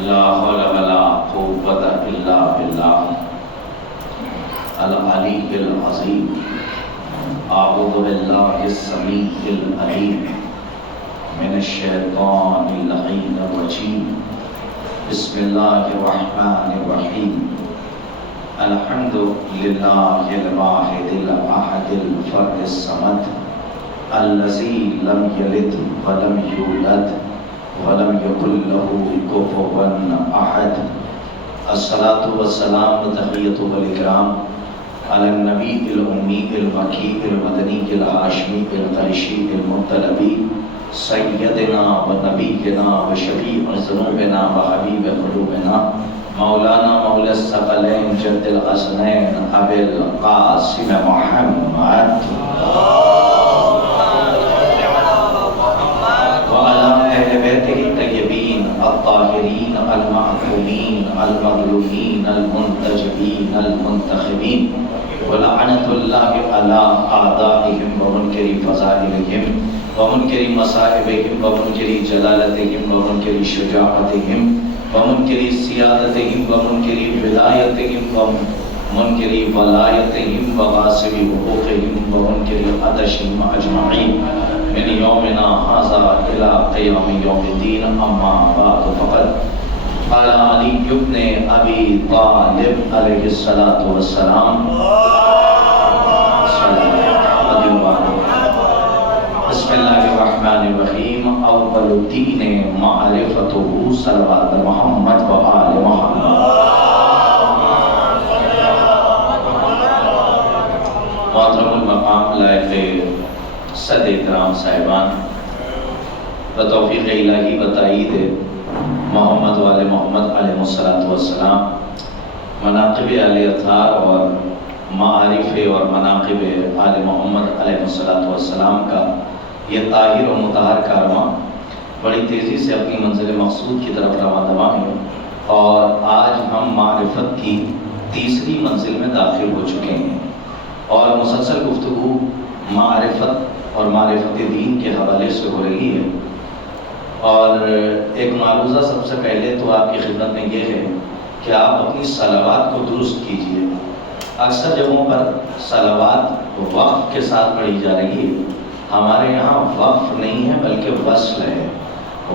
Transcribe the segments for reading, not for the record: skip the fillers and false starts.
لا حول ولا قوة إلا بالله العلي العظيم. أعوذ بالله السميع العليم من الشيطان اللعين الرجيم. بسم الله الرحمن الرحيم. الحمد لله الواحد الأحد الفرد الصمد الذي لم يلد ولم يولد ولم يكن له كفوا أحد. الصلاة والسلام تحية والإكرام على النبي الأمي المكي المدني الهاشمي القرشي المطلبي سيدنا ونبينا وشفيع ذنوبنا وحبيب قلوبنا مولانا مولى الثقلين جد الحسنين أبي القاسم محمد وعلى أهل بيته الطيبين الطاهرين المعصومين المظلومين المنتجبين المنتخبين ولعنة الله على أعدائهم ومنكر فضائلهم ومنكر مصائبهم ومنكر جلالتهم ومنكر شجاعتهم ومنكر سيادتهم ومنكر ولایتهم ومنكر ولایتهم وغاصب حقوقهم ومنكر عطشهم أجمعين من يومنا هذا إلى قيام يوم الدين. أما بعد فقد قال علي بن أبي طالب عليه الصلاة والسلام بسم الله الرحمن الرحيم. أول الدين معرفته صلوات محمد وآل محمد. محترم المقام لائق صد اکرام صاحبان، بتوفیق الہی بتائید محمد و آل محمد علیہ السلام، مناقب آل اطہار اور معارف اور مناقب آل محمد علیہ السلام کا یہ طاہر و مطہر کارواں بڑی تیزی سے اپنی منزل مقصود کی طرف رواں دواں ہے، اور آج ہم معرفت کی تیسری منزل میں داخل ہو چکے ہیں، اور مسلسل گفتگو معرفت اور معرفت دین کے حوالے سے ہو رہی ہے. اور ایک معروضہ سب سے پہلے تو آپ کی خدمت میں یہ ہے کہ آپ اپنی صلوات کو درست کیجئے. اکثر جگہوں پر صلوات وقف کے ساتھ پڑھی جا رہی ہے، ہمارے یہاں وقف نہیں ہے بلکہ وصل ہے.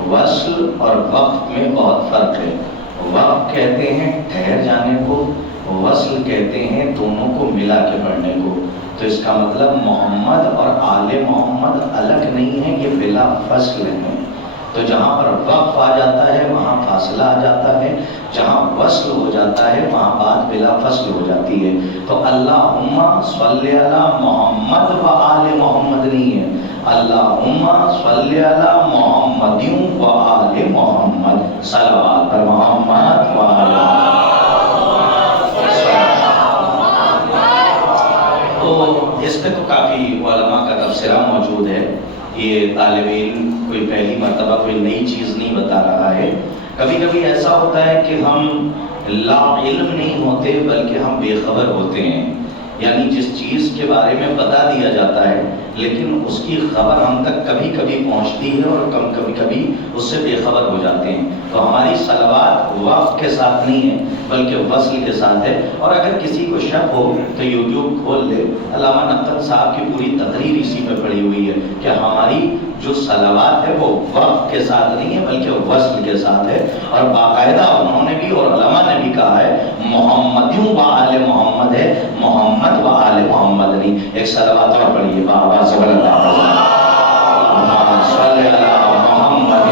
وصل اور وقف میں بہت فرق ہے. وقف کہتے ہیں ٹھہر جانے کو، وصل کہتے ہیں دونوں کو ملا کے پڑھنے کو. تو اس کا مطلب محمد اور آل محمد الگ نہیں ہے، یہ بلا فصل ہیں. تو جہاں پر وقف آ جاتا ہے وہاں فاصلہ آ جاتا ہے، جہاں وصل ہو جاتا ہے وہاں بات بلا فصل ہو جاتی ہے. تو اللہم صلی علی محمد و آل محمد نہیں ہے، اللہم صلی علی محمد و آل محمد. صلوات پر محمد و آل محمد. تو اس پہ تو کافی علماء کا تبصرہ موجود ہے. یہ طالب علم کوئی پہلی مرتبہ کوئی نئی چیز نہیں بتا رہا ہے. کبھی کبھی ایسا ہوتا ہے کہ ہم لا علم نہیں ہوتے بلکہ ہم بے خبر ہوتے ہیں. یعنی جس چیز کے بارے میں بتا دیا جاتا ہے لیکن اس کی خبر ہم تک کبھی کبھی پہنچتی ہے اور کبھی کبھی اس سے بے خبر ہو جاتے ہیں. تو ہماری صلوات وقف کے ساتھ نہیں ہے بلکہ وصل کے ساتھ ہے. اور اگر کسی کو شک ہو تو یوٹیوب کھول لے، علامہ نقد صاحب کی پوری تقریر اسی پہ پڑی ہوئی ہے کہ ہماری جو صلوات ہے وہ وقف کے ساتھ نہیں ہے بلکہ وصل کے ساتھ ہے. اور باقاعدہ انہوں نے بھی اور علماء نے بھی کہا ہے محمدیوں و آل محمد ہے، محمد و آل محمد نہیں. ایک صلوات اور پڑھیے بابا صلی اللہ علیہ وسلم صلی علی محمد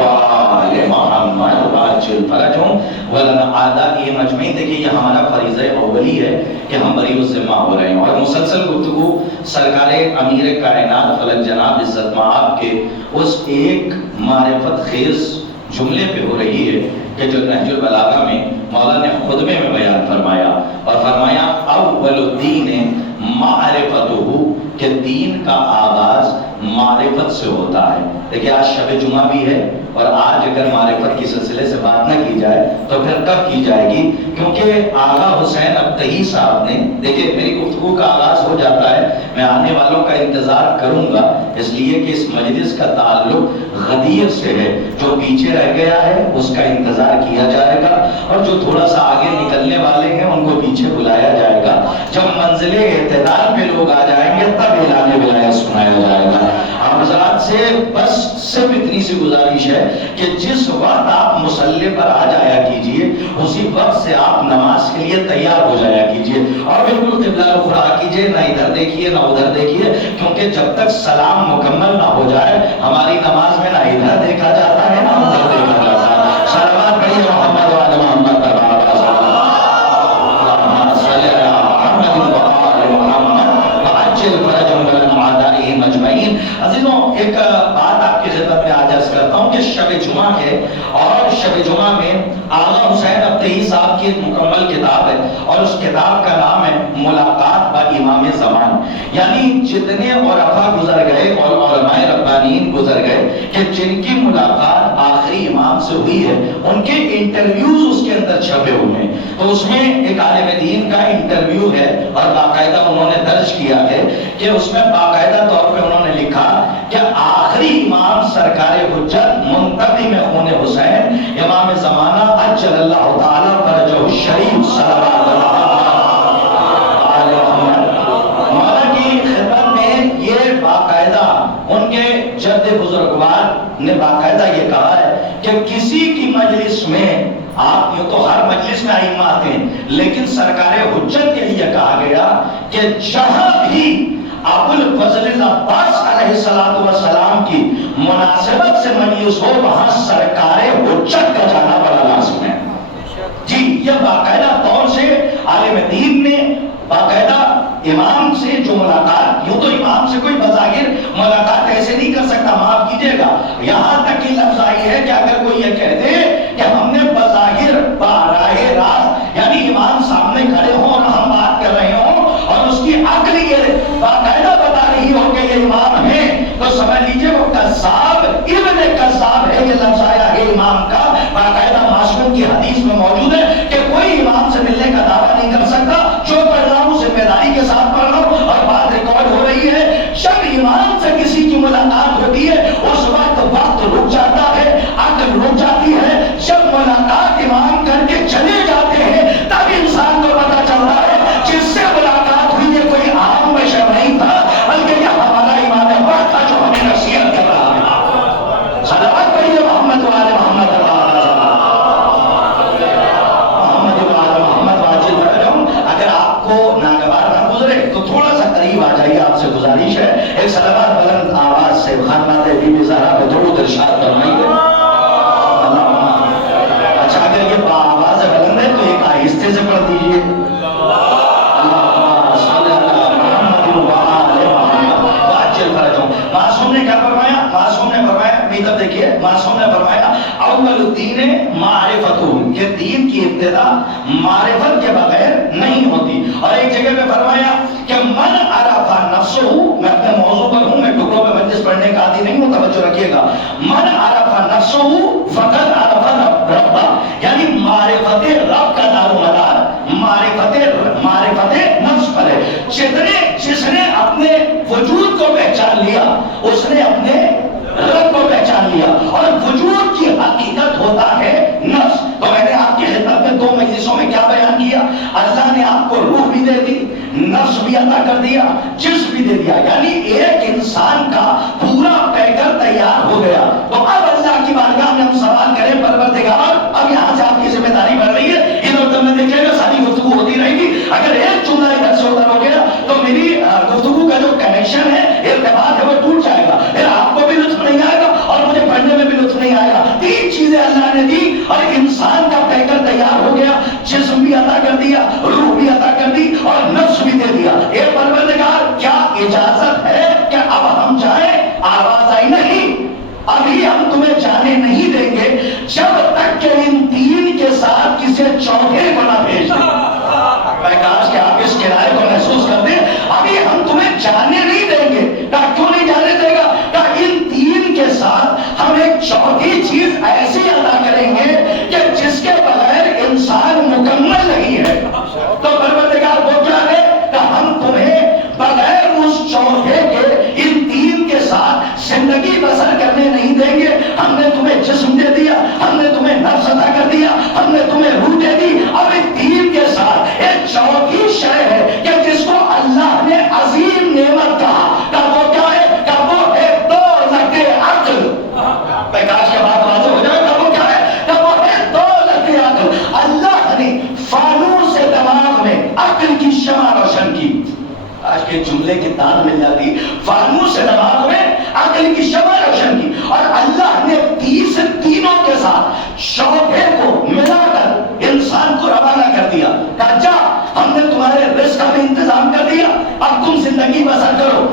و آل محمد واجل فرجوں ولن اعداء مجمعین. دیکھیے یہ ہمارا فریضہ اولی ہے کہ ہم بری الذمہ ہو رہے ہیں اور مسلسل گفتگو سرکار امیر کائنات فلک جناب عزت مآب کے اس ایک معرفت خیز جملے پہ ہو رہی ہے کہ جو نہج البلاغہ میں مولا نے خطبے میں بیان فرمایا، اور فرمایا اول الدین معرفتہ، کہ دین کا آغاز معرفت سے ہوتا ہے. دیکھیں آج شب جمعہ بھی ہے اور آج اگر معرفت کے سلسلے سے بات نہ کی جائے تو پھر کب کی جائے گی؟ کیونکہ آغا حسین ابتہی صاحب نے، دیکھیں میری گفتگو کا آغاز ہو جاتا ہے، میں آنے والوں کا انتظار کروں گا اس لیے کہ اس مجلس کا تعلق غدیر سے ہے. جو پیچھے رہ گیا ہے اس کا انتظار کیا جائے گا، اور جو تھوڑا سا آگے نکلنے والے ہیں ان کو پیچھے بلایا جائے گا. جب منزل اعتدال پہ لوگ آ جائیں گے تب اعلان ولایت سنایا جائے گا. آپ حضرات سے بس صرف اتنی سی گزارش ہے کہ جس وقت آپ مصلی پر آ جایا کیجئے اسی وقت سے آپ نماز کے لیے تیار ہو جایا کیجئے، اور بالکل قبلہ رخ رہا کیجئے، نہ ادھر دیکھیے نہ ادھر دیکھیے، کیونکہ جب تک سلام مکمل نہ ہو جائے ہماری نماز میں نہ ادھر دیکھا جاتا ہے نہ ادھر دیکھا جاتا ہے. صلوات پڑھیے محمد و آل محمد. عزیزوں ایک بات آپ کی خدمت میں آج عرض کرتا ہوں کہ شب جمعہ ہے، اور شب جمعہ میں آغا حسین ابتہی صاحب کی ایک مکمل کتاب ہے، اور اس کتاب کا نام ہے ملاقات با امام زمان. یعنی جتنے عرفا گزر گئے اور علماء ربانیین گزر گئے کہ جن کی ملاقات آخری امام سے ہوئی ہے ان کے انٹرویوز اس کے اندر چھپے ہوئے ہیں. تو اس میں ایک عالم دین کا انٹرویو ہے اور باقاعدہ انہوں نے درج کیا ہے کہ اس میں باقاعدہ طور پہ انہوں نے لکھا کہ آخری امام سرکار حجت منتقم خون حسین امام زمانہ اجل اللہ تعالی فرجہ الشریف صلوات علیہ مولا کی خدمت میں یہ باقاعدہ ان کے جد بزرگوار نے باقاعدہ یہ کہا ہے کہ کسی کی مجلس میں آپ یوں تو ہر مجلس میں ائمہ آتے ہیں، لیکن سرکار حجت کے لیے کہا گیا کہ جہاں بھی ابو الفضل عباس علیہ السلام کی مناسبت سے مجلس ہو وہاں سرکار حجت کا جانا بڑا لازم ہے. جی یہ باقاعدہ طور سے عالم دین نے باقاعدہ امام سے جو ملاقات، یوں تو امام سے کوئی بظاہر ملاقات ایسے نہیں کر سکتا، معاف کیجئے گا، یہاں تک کہ لفظ آئی ہے کہ اگر کوئی یہ کہہ دے کہ ہم نے بظاہر براہ راست یعنی امام سامنے کھڑے ہوں اور ہم بات کر رہے ہوں اور اس کی عقل یہ باقاعدہ بتا رہی ہو کہ یہ امام ہے، تو سمجھ لیجئے وہ کذاب ابن کذاب ہے. یہ لفظ آیا ہے امام کا، باقاعدہ معصوم کی حدیث میں موجود ہے کہ کوئی امام سے ملنے کا دعویٰ نہیں کر سکتا. جو پڑھ رہا ہوں ذمہ داری کے ساتھ پڑھ رہا ہوں اور بات ریکارڈ ہو رہی ہے. جب امام سے کسی کی ملاقات ہوتی ہے اس وقت وقت رک جاتا ہے، عقل رک جاتی ہے. جب ملاقات امام کر کے چلے جاتے ہیں تب انسان کو پتہ چلتا ہے جس سے ملاقات ہوئی یہ کوئی عام بشر نہیں تھا بلکہ یہ ہمارا امام وقت تھا جو ہمیں نصیحت کر رہا ہے. صلوات پڑھیے محمد و آل محمد. گزارش ہے ایک صلوات بلند آواز سے خانمات بی بی زہرا کو درود ارشاد فرمائیے. اچھا اگر یہ با آواز بلند ہے تو ایک آہستہ سے پڑھ دیجئے. معصوم نے کیا فرمایا؟ معصوم نے فرمایا ادھر دیکھیے، معصوم نے فرمایا اول الدین معرفت، یہ دین کی ابتدا معرفت کے بغیر نہیں ہوتی. اور ایک جگہ پہ فرمایا کہ من عرف نفسہ، میں اپنے موضوع پر ہوں، میں ٹکڑوں پہ مجلس پڑھنے کا عادی نہیں ہوں، توجہ رکھیے گا. من عرف نفسہ فقد عرف ربہ، یعنی معرفت رب کا دار و مدار معرفت نفس پر ہے. جس نے اپنے وجود کو پہچان لیا اس نے اپنے رب کو پہچان لیا، اور وجود کی حقیقت ہوتا ہے نفس. تو میں نے آپ کی خدمت میں 2 مجلسوں میں کیا بیان کیا؟ اللہ نے آپ کو روح بھی دے دی، نفس بھی عطا کر دیا، جسم بھی دے دیا، یعنی ایک انسان کا پورا پیکر تیار ہو گیا. تو اب اللہ کی بارگاہ میں ہم سوال کریں پروردگار، اب یہاں سے آپ کی ذمہ داری بڑھ رہی ہے، ادھر ادھر میں دیکھیے گا ساری گفتگو ہوتی رہے گی. اگر ایک جملہ ادھر سے ادھر ہو گیا تو میری گفتگو کا جو کنیکشن ہے، ارتباط ہے، وہ ٹوٹ جائے گا، پھر آپ کو بھی لطف نہیں آئے گا اور مجھے پڑھنے میں بھی لطف نہیں آئے گا. 3 چیزیں اللہ نے دی اور انسان کا پیکر تیار ہو گیا، جسم بھی عطا کر دیا، روح بھی عطا کر دی اور نفس بھی دے دیا. اے پروردگار کیا اجازت ہے کہ اب ہم جائیں؟ آواز آئی نہیں، ابھی ہم تمہیں جانے نہیں دیں گے جب تک کہ ان 3 کے ساتھ کسی چوتھے کو نہ بھیج دیں. میں کاش کہ آپ اس کرائے کو محسوس کر دیں. ابھی ہم تمہیں جانے نہیں دیں گے. کیوں نہیں جانے دے گا؟ ان 3 کے ساتھ ہم ایک چوتھی چیز ایسی عطا کریں گے کہ جس کے بغیر انسان مکمل نہیں ہے. تو پروردگار وہ کیا ہے کہ ہم تمہیں بغیر اس چوتھے کے ان تین کے ساتھ زندگی بسر کرنے نہیں دیں گے. ہم نے تمہیں جسم دے دیا, ہم نے تمہیں نفس عطا کر دیا, ہم نے تمہیں روح دے دی, اور ان تین کے ساتھ ایک چوتھی شے ہے کہ جس کو اللہ نے عظیم نعمت کہا. کہ وہ کیا ہے؟ کہ وہ ہے دولت عقل. کاش کے بعد واضح ہو جائے کہ وہ کیا ہے؟ کہ وہ ہے دولت عقل. اللہ نے فانوس سے دماغ میں عقل کی شمع روشن کی. آج کے جملے کی داد مل جاتی. فانوس سے دماغ میں عقل کی شمع روشن کی, اور اللہ نے تینوں کے ساتھ چوتھے کو ملا کر انسان کو روانہ کر دیا. کہا جا, ہم نے تمہارے رزق کا بھی انتظام کر دیا, اب تم زندگی بسر کرو.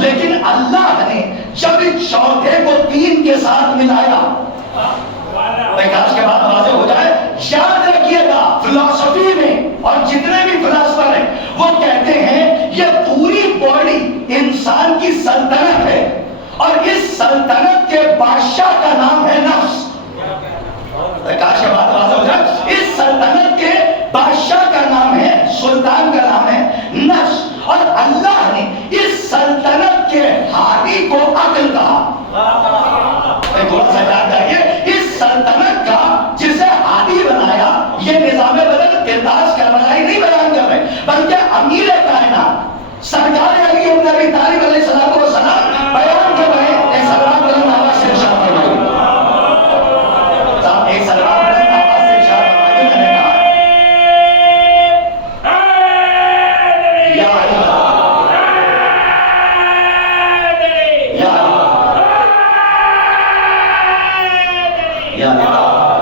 لیکن اللہ نے جب اس چوتھے کو تین کے ساتھ ملایا, آج کے بعد واضح ہو جائے, یاد رکھیے گا فلسفی میں اور جتنے بھی فلاسفر ہیں وہ کہتے ہیں یہ پوری باڈی انسان کی سلطنت ہے, اور اس سلطنت کے بادشاہ کا نام ہے نفس. کاش کے بعد واضح ہو جائے, اس سلطنت کے بادشاہ کا نام ہے, سلطان کا نام ہے نفس. اور اللہ نے اس سلطنت کے ہادی کو عقل کہا. تھوڑا سا یاد رکھیے, اس سلطنت کا جسے ہادی بنایا, یہ نظام بدل ارداز کربلائی نہیں بیان کر رہے, بلکہ امیر کائنات سرکار علی ابن ابی طالب علیہ السلام کو سلام بیان کر رہے ہیں. ایک سلام بلند آواز سے ارشاد فرمائیے. ایک سلام بلند آواز سے ارشاد فرمائیے. میں نے کہا یا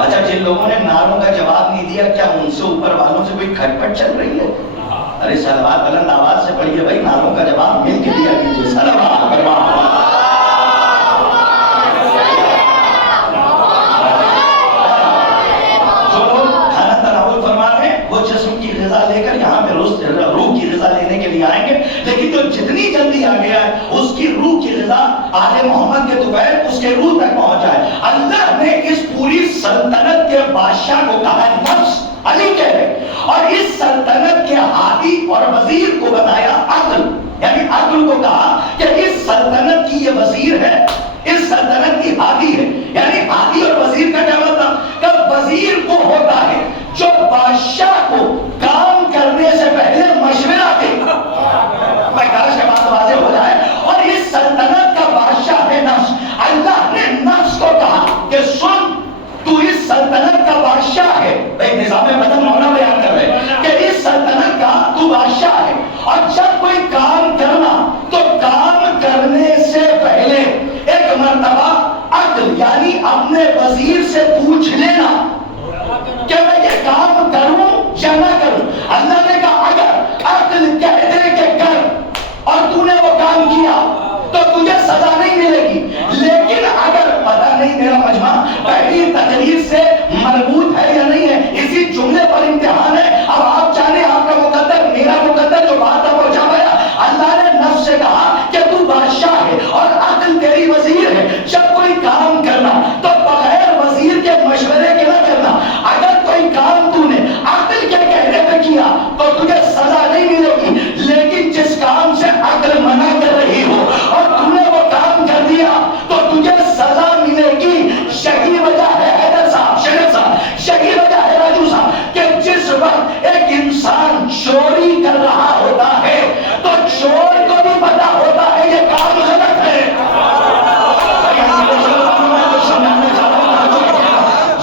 اچھا, جن لوگوں نے نعروں کا جواب نہیں دیا, کیا ان سے اوپر والوں سے کوئی کھٹپٹ چل رہی ہے؟ ارے صلوات بلند آواز سے پڑھیے بھائی, نعروں کا جواب مل کے دیا کیجیے. صلوات جو لوگ کھانا تناول فرما رہے ہیں وہ جسم کی غذا لے کر یہاں پہ روح کی غذا لینے کے لیے آئیں گے, لیکن جو جتنی جلدی آ گیا ہے اس کی روح کی غذا آل محمد کے دوپہر اس کے روح تک پہنچ جائے. اللہ نے اس پوری سلطنت کے بادشاہ کو کہا نفس, علی کہہ رہے, اور اس سلطنت کے ہادی اور وزیر کو بنایا عقل. یعنی عقل کو کہا کہ اس سلطنت کی یہ وزیر ہے, اس سلطنت کی ہادی ہے. یعنی ہادی اور وزیر کا کیا مطلب؟ کہ وزیر کو ہوتا ہے جو بادشاہ کو کام کرنے سے پہلے مشورہ دے. میں کاش کے بعد واضح ہو جائے. اور اس سلطنت کا بادشاہ ہے نفس. اللہ نے نفس کو کہا کہ سن, تو اس سلطنت کا بادشاہ ہے. ایک نظام بدن مولانا بیان کر رہے کہ اس سلطنت کا تو بادشاہ ہے, اور جب کوئی کام کرنا تو کام کرنے سے پہلے ایک مرتبہ عقل یعنی اپنے وزیر سے پوچھ لینا کہ میں یہ کام کروں یا نہ کروں. اللہ نے کہا اگر عقل کہہ دے کہ کر اور تو نے وہ کام کیا تو تجھے سزا نہیں ملے گی. لیکن اگر پتہ نہیں میرا مجمع پہلی تقریر سے مربوط ہے یا نہیں ہے, اسی جملے پر امتحان ہے. اب آپ جانے آپ کا مقدر میرا مقدر جو بات ہے پہنچا گیا. اللہ نے نفس سے کہا کہ تو بادشاہ ہے اور عقل تیری وزیر ہے. جب کوئی کام کرنا تو بغیر وزیر کے مشورے کے نہ کرنا. اگر کوئی کام تو نے عقل کے کہنے پہ کیا تو تجھے سزا نہیں ملے گی, لیکن جس کام سے عقل منع کر رہی ہو اور تم نے وہ کام کر دیا تو تجھے سزا ملے گی. یہی وجہ ہے حیدر صاحب, شریف صاحب, یہی وجہ ہے راجو صاحب کہ جس وقت ایک انسان چوری کر رہا ہوتا ہے تو چور کو بھی پتا ہوتا ہے یہ کام غلط ہے.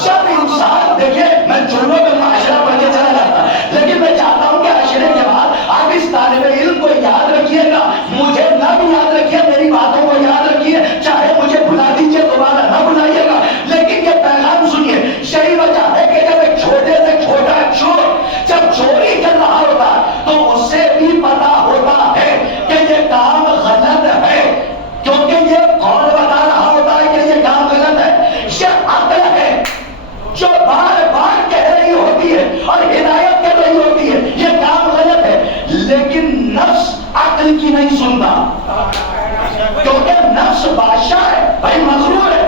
جب انسان دیکھیں, میں جملوں میں معاشرہ پڑھ کے چلا جاتا, لیکن میں چاہتا ہوں کہ عشرے کے بعد آپ اس طالب علم کو یاد رکھیے گا. مجھے نہ بھی یاد رکھیے, میری باتوں کو یاد رکھیے, چاہے مجھے بھلا دیجیے دوبارہ نہ بھلائیے گا, لیکن یہ پیغام سنیے. یہی وجہ ہے کہ جب ایک چھوٹے سے چھوٹا چور جب چوری کر رہا ہوتا تو اسے بھی پتا ہوتا ہے کہ یہ کام غلط ہے, کیونکہ یہ کون بتا رہا ہوتا ہے کہ یہ کام غلط ہے؟ یہ عقل ہے جو بار بار کہہ رہی ہوتی ہے اور ہدایت کر رہی ہوتی ہے یہ کام غلط ہے. لیکن نفس عقل کی نہیں سنتا, کیونکہ نفس بادشاہ ہے بھائی, مغرور ہے.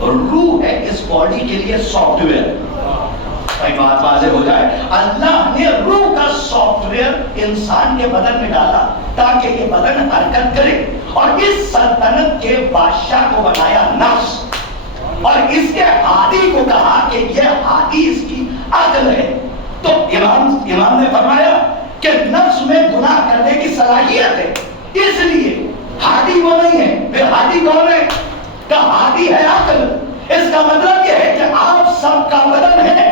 روح ہے اس باڈی کے لیے سافٹ ویئر. بات واضح ہو جائے, اللہ نے روح کا سافٹ ویئر انسان کے بدن میں ڈالا تاکہ یہ بدن حرکت کرے, اور اس سلطنت کے بادشاہ کو بنایا نفس, اور اس کے ہادی کو کہا کہ یہ ہادی اس کی عقل ہے. تو امام نے فرمایا کہ نفس میں گناہ کرنے کی صلاحیت ہے, اس لیے ہادی وہ نہیں ہے. پھر ہادی کون ہے؟ کہ ہادی ہے عقل. اس کا مطلب یہ ہے کہ آپ سب کا بدن ہے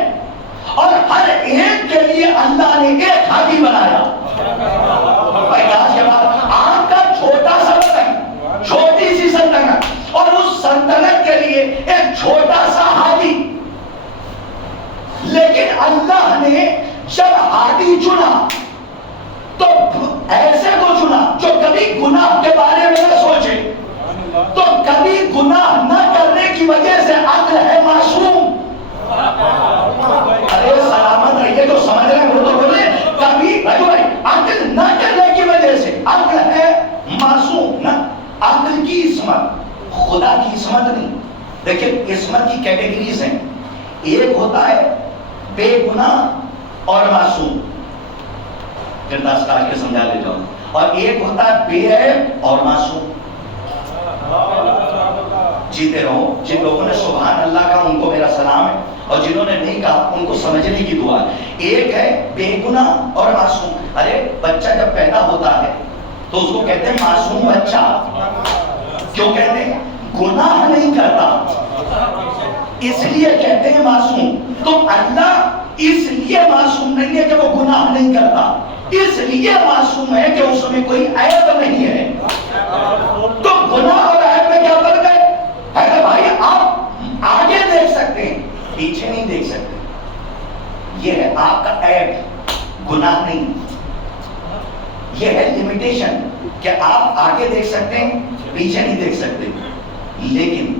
اور ہر ایک کے لیے اللہ نے ایک ہادی بنایا. آپ کا چھوٹا سا بدن, چھوٹی سی سلطنت, اور اس سلطنت کے لیے ایک چھوٹا سا ہادی. لیکن اللہ نے جب ہادی چنا تو ایسے کو چنا جو کبھی گناہ کے بارے میں نہ سوچے, تو کبھی گناہ نہ کرنے کی وجہ سے عقل ہے معصوم. ارے سلامت رہیے, جو سمجھ رہے ہیں وہ تو بولے. کبھی عقل نہ کرنے کی وجہ سے عقل ہے معصوم. نہ عقل کی عصمت, خدا کی عصمت نہیں. دیکھیں عصمت کی کیٹیگریز ہیں. ایک ہوتا ہے بے گناہ اور معصوم, کرداس کاش کے سمجھا لے جاؤں. اور ایک ہوتا ہے بے عیب اور معصوم. جیتے رہو. جن لوگوں نے سبحان اللہ کا ان کو میرا سلام ہے, اور جنہوں نے نہیں کہا ان کو سمجھنے کی دعا. ایک ہے بے گناہ اور معصوم. ارے بچہ جب پیدا ہوتا ہے تو اس کو کہتے ہیں معصوم بچہ. کیوں کہتے ہیں؟ گناہ نہیں کرتا, اس لیے کہتے ہیں معصوم. تو اللہ اس لیے معصوم نہیں ہے کہ وہ گناہ نہیں کرتا, اس لیے معصوم ہے کہ اس میں کوئی عیب نہیں ہے. تو گناہ اور عیب میں کیا فرق ہے؟ کہ بھائی آپ آگے دیکھ سکتے ہیں, پیچھے نہیں دیکھ سکتے. یہ ہے آپ کا عیب, گناہ نہیں. یہ ہے لمیٹیشن کہ آپ آگے دیکھ سکتے ہیں, پیچھے نہیں دیکھ سکتے. لیکن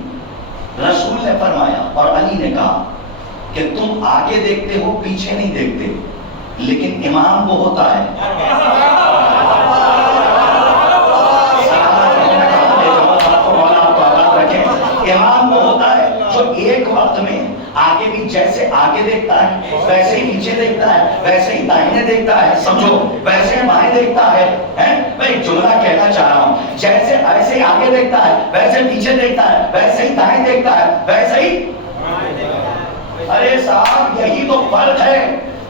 رسول نے فرمایا اور علی نے کہا کہ تم آگے دیکھتے ہو, پیچھے نہیں دیکھتے. لیکن امام وہ ہوتا ہے, امام وہ ہوتا ہے جو ایک وقت میں آگے بھی جیسے آگے دیکھتا ہے ویسے ہی پیچھے دیکھتا ہے, ویسے ہی دائیں دیکھتا ہے, سمجھو ویسے ہی بائیں دیکھتا ہے. میں ایک جملہ کہنا چاہ رہا ہوں, جیسے ایسے ہی آگے دیکھتا ہے, ویسے پیچھے دیکھتا ہے, ویسے ہی دائیں دیکھتا ہے, ویسے ہی. ارے صاحب یہی تو فرق ہے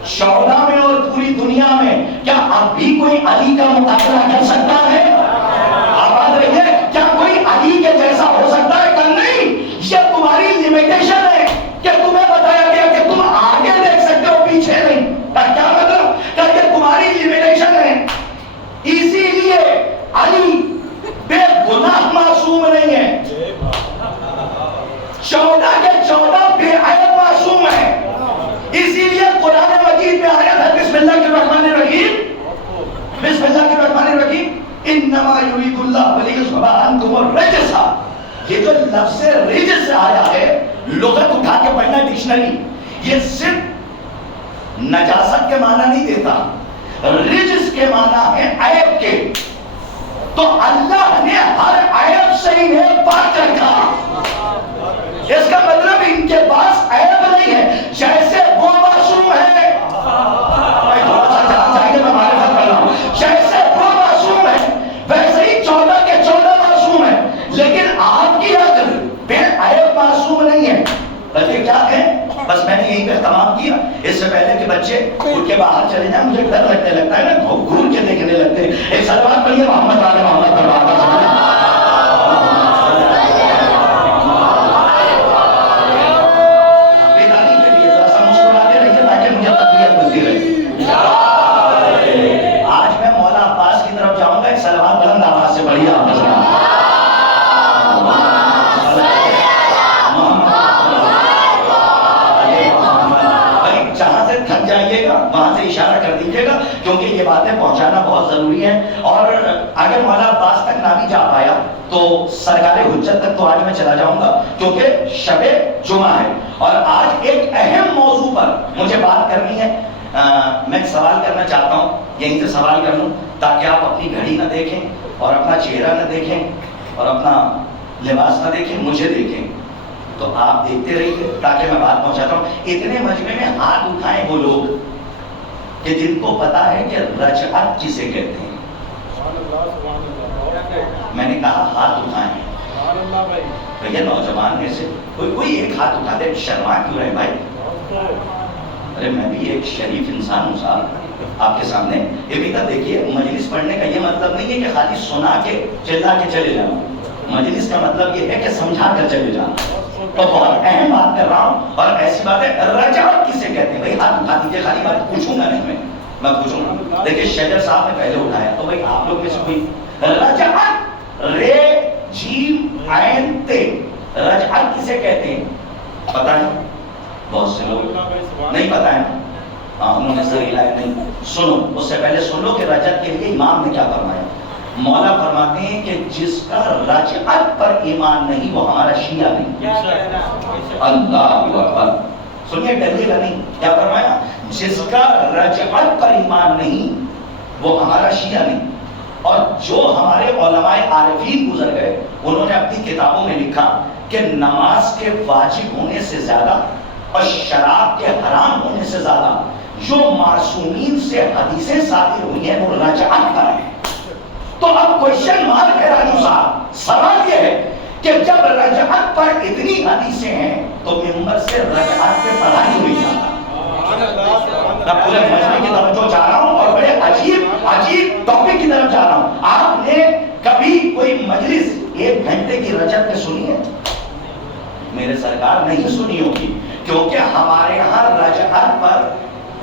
شعلہ میں اور پوری دنیا میں. کیا اب بھی کوئی علی کا مقابلہ کر سکتا ہے؟ آباد رہیے. کیا کوئی علی کے جیسا ہو سکتا ہے؟ کہ نہیں. یہ تمہاری لمیٹیشن ہے کہ تمہیں بتایا گیا کہ تم آگے دیکھ سکتے ہو, پیچھے نہیں. کیا مطلب؟ کہ یہ تمہاری لمیٹیشن ہے. اسی لیے علی بے گناہ معصوم نہیں ہے, 14 کے 14 بے عیب معصوم ہے. اسی لیے قرآن مجید میں آیت ہے بسم اللہ الرحمن الرحیم, بسم اللہ الرحمن الرحیم, انما یرید اللہ لیذھب عنکم الرجس. یہ جو لفظ رجس سے آیا ہے, لغت اٹھا کے پڑھنا ڈکشنری, یہ صرف نجاست کے معنی نہیں دیتا, رجس کے معنی ہے عیب کے. تو اللہ نے ہر عیب سے انہیں پاک رکھا. اس کا مطلب ان کے پاس عیب نہیں ہے. جیسے وہ معصوم ہے, جیسے وہ معصوم ہے ویسے ہی 14 کے 14 معصوم ہے. لیکن آپ کی عقل بے عیب معصوم نہیں ہے. بلکہ کیا ہے, بس میں نے یہی پہ تمام کیا. اس سے پہلے کہ بچے اٹھ کے باہر چلے جائیں, مجھے ڈر لگنے لگتا ہے نا, گھور کے دیکھنے لگتے ہیں. ایک صلوات پڑھیے محمد والے محمد پر. آج میں مولا عباس کی طرف جاؤں گا, ایک صلوات بلند آواز سے پڑھیے آپ. جہاں سے تھک جائیے گا وہاں سے اشارہ کر دیجیے گا, کیونکہ یہ باتیں پہنچانا بہت ضروری ہے. اور اگر مولا عباس تک نہ بھی جا پایا تو سرکار حجت تک تو آج میں چلا جاؤں گا, کیونکہ شب جمعہ ہے. اور آج ایک اہم موضوع پر مجھے بات کرنی ہے. میں ایک سوال کرنا چاہتا ہوں, یہیں سے سوال کر لوں تاکہ آپ اپنی گھڑی نہ دیکھیں اور اپنا چہرہ نہ دیکھیں اور اپنا لباس نہ دیکھیں, مجھے دیکھیں. تو آپ دیکھتے رہیے تاکہ میں بات پہنچاتا ہوں. اتنے مجمع میں ہاتھ اٹھائیں وہ لوگ کہ جن کو پتا ہے کہ رجعت کسے کہتے ہیں. میں نے کہا ہاتھ اٹھائیں. بھیا نوجوان میں سے کوئی ایک ہاتھ اٹھا دے. شرما کیوں رہے بھائی؟ ارے میں بھی ایک شریف انسان ہوں صاحب آپ کے سامنے. یہ بھی تب دیکھیے مجلس پڑھنے کا یہ مطلب نہیں ہے کہ خالی سنا کے چلا کے چلے جانا. مجلس کا مطلب یہ ہے کہ سمجھا کر چلے جانا. تو بہت اہم بات کر رہا ہوں اور ایسی بات ہے. رجعت کسے کہتے ہیں بھائی؟ ہاتھ اٹھا دیجیے. خالی بات پوچھوں گا نہیں میں پوچھوں گا. دیکھیے شجر صاحب نے پہلے اٹھایا تو بھائی آپ لوگ میں سے کوئی رجعت رے جیم عین تے رجعت کسے کہتے ہیں پتہ نہیں؟ بہت سے لوگ نہیں پتہ ہے. انہوں نے سر ہلایا نہیں. سنو اس سے پہلے سن لو کہ رجعت کے لیے امام نے کیا فرمایا. مولا فرماتے ہیں کہ جس کا رجعت پر ایمان نہیں وہ ہمارا شیعہ نہیں. اللہ اکبر. سنیے ڈریے گا نہیں. کیا فرمایا؟ جس کا رجعت پر ایمان نہیں وہ ہمارا شیعہ نہیں. اور جو ہمارے علماء عارفین گزر گئے انہوں نے اپنی کتابوں میں لکھا کہ نماز کے واجب ہونے سے زیادہ اور شراب کے حرام ہونے سے زیادہ جو معصومین سے حدیثیں صادر ہوئی ہیں وہ رجعت پر ہیں. تو اب کوشچن مارک ہے راجو صاحب. سوال یہ ہے کہ جب رجعت پر اتنی حدیثیں ہیں تو ممبر سے رجعت پہ پڑھائی ہوئی جاتا. میں پورے مجمع کی توجہ چاہ رہا ہوں اور بڑے عجیب ٹاپک کی طرف جا رہا ہوں. آپ نے کبھی کوئی مجلس 1 گھنٹے کی رجعت پہ سنی ہے؟ میرے سرکار نہیں سنی ہوگی کیونکہ ہمارے یہاں رجعت پر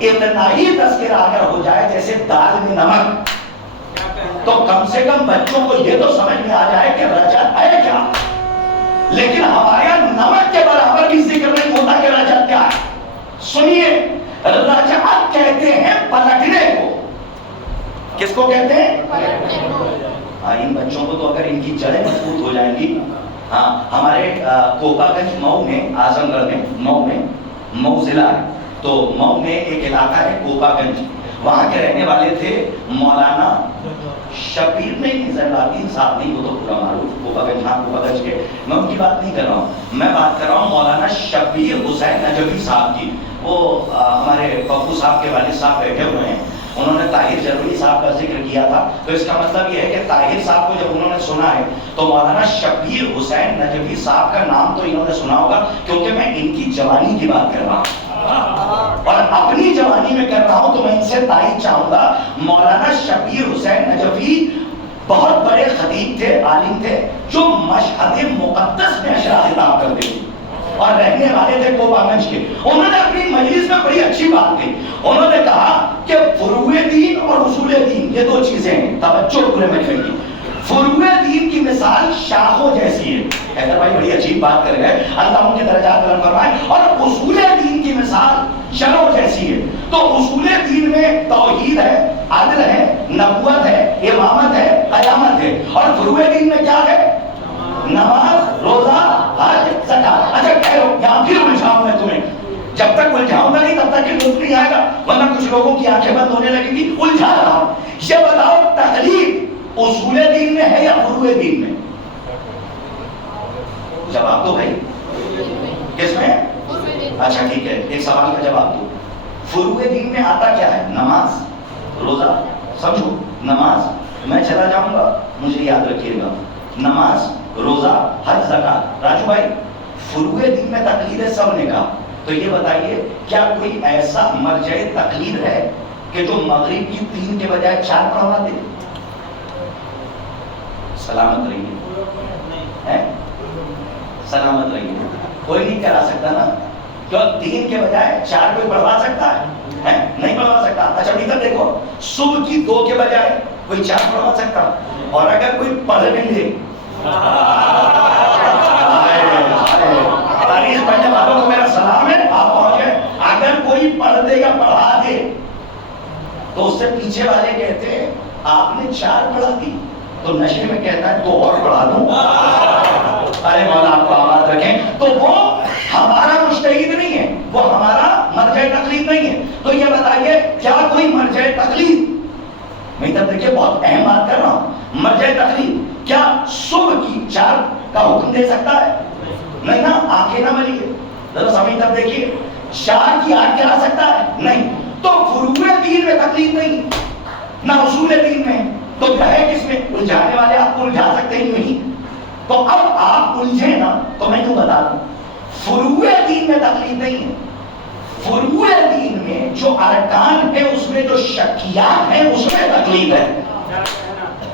اتنا ہی تذکرہ اگر ہو جائے جیسے دال میں نمک تو کم سے کم بچوں کو یہ تو سمجھ میں آ جائے کہ رجعت ہے کیا. لیکن ہمارے یہاں نمک کے برابر بھی ذکر نہیں ہوتا کہ رجعت کیا ہے. سنیے رجعت کہتے ہیں پلٹنے کو. کس کو کہتے ہیں؟ ان بچوں کو تو اگر ان کی جڑیں مضبوط ہو جائیں گی. ہاں ہمارے کوپا گنج مئو میں اعظم گڑھ میں مئو ضلع ہے تو مئو میں ایک علاقہ ہے کوپا گنج. وہاں کے رہنے والے تھے مولانا شبیر نہیں زینالدین صاحب نہیں. وہ تو پورا معروف کوپا گنج. ہاں کوپا گنج کے. میں ان کی بات نہیں کر رہا ہوں. میں بات کر رہا ہوں مولانا شبیر حسین نجفی صاحب کی. وہ ہمارے پپو صاحب کے والد صاحب بیٹھے ہوئے ہیں. انہوں نے طاہر جروری صاحب کا ذکر کیا تھا تو اس کا مطلب یہ ہے کہ طاہر صاحب کو جب انہوں نے سنا ہے تو مولانا شبیر حسین نجفی صاحب کا نام تو انہوں نے سنا ہوگا کیونکہ میں ان کی جوانی کی بات کر رہا ہوں اور اپنی جوانی میں کر رہا ہوں. تو میں ان سے تائید چاہوں گا. مولانا شبیر حسین نجفی بہت بڑے خطیب تھے, عالم تھے جو مشہد مقدس میں اشعار خطاب کرتے تھے اور رہنے والے تھے کوپا گنج کے. انہوں نے اپنی مجلس میں بڑی اچھی بات کی. انہوں نے کہا کہ فروع دین اور اصول دین یہ 2 چیزیں ہیں. توجہ پورے مجمع کی. فروع دین کی مثال شاخوں جیسی ہے. حیدر بھائی بڑی عجیب بات کر رہے ہیں, اللہ ان کے درجات بلند فرمائے. اور اصول دین کی مثال شرع جیسی ہے. تو اصول دین میں توحید ہے, عدل ہے, نبوت ہے, امامت ہے, قیامت ہے. اور فروع دین میں کیا ہے؟ نماز, روزہ, حج, زکات. اچھا کہہ لو یہاں پھر الجھاؤں میں تمہیں. جب تک الجھاؤں گا نہیں تب تک یہ لطف نہیں آئے گا ورنہ کچھ لوگوں کی آنکھیں بند ہونے لگیں گی. الجھا رہا ہوں. یہ بتاؤ تقلید اصول دین میں ہے یا فروع دین میں؟ جواب دو بھائی. کس میں؟ اچھا ٹھیک ہے ایک سوال کا جواب دو. فروع دین میں آتا کیا ہے؟ نماز, روزہ. سمجھو نماز, میں چلا جاؤں گا مجھے یاد رکھیے گا, نماز, روزہ, حج, زکات. راجو بھائی فروع دین میں تقلید ہے سب نے کہا. تو یہ بتائیے کیا کوئی ایسا مرجع تقلید ہے کہ جو مغرب کی 3 کے بجائے 4 پڑھوا دے؟ سلامت رہیے, سلامت رہیے. کوئی نہیں کرا سکتا نا. جو 3 کے بجائے 4 کوئی پڑھوا سکتا ہے؟ نہیں پڑھوا سکتا. اچھا ادھر دیکھو, صبح کی 2 کے بجائے کوئی 4 پڑھوا سکتا. اور اگر کوئی پڑھ بھی لے, تاریخ پڑھنے والوں کو میرا سلام ہے, آپ پہنچ گئے. اگر کوئی پڑھ دے یا پڑھا دے تو اس سے پیچھے والے کہتے ہیں آپ نے 4 پڑھا دی تو نشے میں کہتا ہے 2 اور پڑھا دوں. ارے مولا آپ کو آباد رکھیں. تو وہ ہمارا مجتہد نہیں ہے, وہ ہمارا مرجع تقلید نہیں ہے. تو یہ بتائیے کیا کوئی مرجع تقلید, میں تب دیکھیے بہت اہم بات کر رہا ہوں, مرجع تقلید کیا صبح کی 4 کا حکم دے سکتا ہے؟ نہیں نا, آنکھیں نہ ملیے. ذرا سمجھ کر دیکھیے, شاہ کی آنکھ گرا سکتا ہے؟ نہیں. تو فروع دین میں تقلید نہیں, نہ اصول دین میں, تو ہے کس میں؟ الجھانے والے آپ کو الجھا سکتے ہی نہیں. تو اب آپ الجھے نا تو میں کیوں بتا دوں, فروع دین میں تقلید نہیں ہے. فروع دین میں جو ارکان ہے اس میں جو شکیات ہیں اس میں تقلید ہے.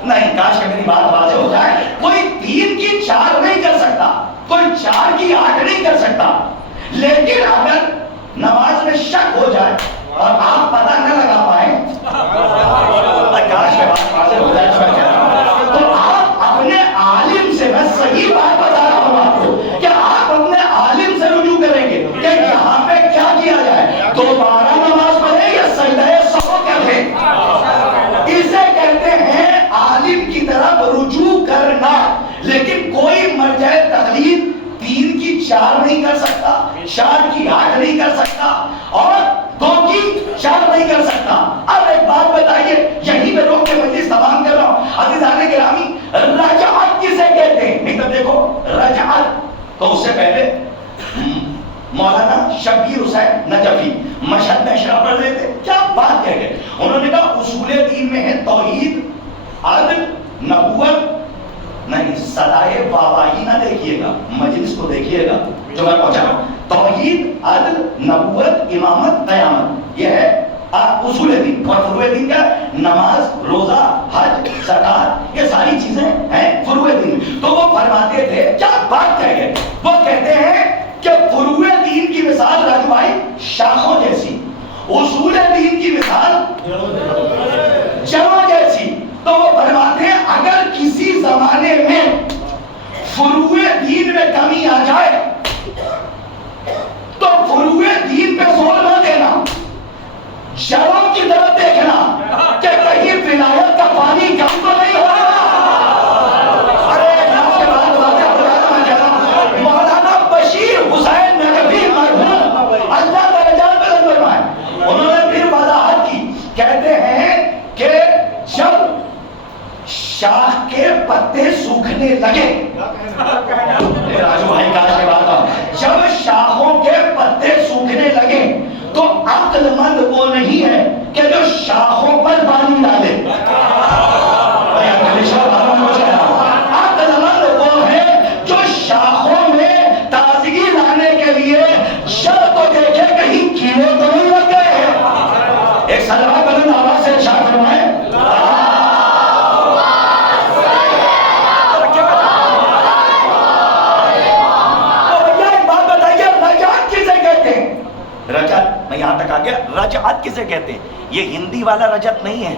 نہیں, کاش کہ میری بات واضح ہو جائے. کوئی 3 کی 4 نہیں کر سکتا, کوئی 4 کی 8 نہیں کر سکتا, لیکن اگر نماز میں شک ہو جائے اور آپ پتہ نہ لگا پائیں, کاش کہ بات واضح ہو جائے, تو آپ اپنے عالم سے, میں صحیح بات بتا رہا ہوں آپ کو, کہ آپ اپنے عالم سے رجوع کریں گے کہ یہاں پہ کیا کیا جائے, دوبارہ نماز پڑھیں یا سجدہ سہو کریں. اسے کہتے ہیں عالم کی طرف رجوع کرنا. لیکن کوئی مرجع تقلید 3 کی 4 نہیں کر سکتا, 4 کی 8 نہیں کر سکتا, اور 2 کی 4 نہیں کر سکتا. اب ایک بات بتائیے, یہیں پہ روک کے مجلس تمام کر رہا ہوں. عزیزان گرامی, رجعت کسے کہتے ہیں؟ ایک طرف دیکھو, رجعت تو اس سے پہلے مولانا شبیر حسین نجفی مشہد میں اشرا پڑھ رہے تھے. کیا بات کہہ گئے, انہوں نے کہا اصول دین میں ہے توحید, عدل, نبوت. نہیں, صدائے واواہی نہ دیکھیے گا, مجلس کو دیکھیے گا جو میں پہنچا رہا ہوں. توحید, عدل, نبوت, امامت, قیامت, یہ ہے اصول دین. اور فروع دین کا نماز, روزہ, حج, زکات, یہ ساری چیزیں ہیں فروع دین. تو وہ فرماتے تھے, کیا بات کہہ گئے, وہ کہتے ہیں کہ فروع دین کی مثال راجو بھائی شاخوں جیسی, اصول دین کی مثال جڑوں جیسی. تو وہ فرماتے ہیں اگر کسی زمانے میں فروع دین میں کمی آ جائے تو فروع دین پہ زور نہ دینا, جڑوں کی طرف دیکھنا کہ کہیں ولایت کا پانی کم تو نہیں ہو رہا. مولانا بشیر حسین نجفی مرحوم اللہ درجات بلند فرمائے, انہوں نے پھر وضاحت کی, کہتے ہیں کہ جب شاخ کے پتے سوکھنے لگے, راجو بھائی کاش کے بات, جب شاخوں کے پتے سوکھنے لگے تو عقل مند وہ نہیں ہے کہ جو شاخوں پر پانی ڈالے. عقل مند وہ ہے جو شاخوں میں تازگی لانے کے لیے جڑ کو دیکھے کہیں کیڑے تو نہیں لگ گئے ہیں. ایک سلوات بلند آواز سے ارشاد فرمائیں. رجعت, میں یہاں تک آ گیا. رجعت کسے کہتے ہیں؟ یہ ہندی والا رجت نہیں ہے,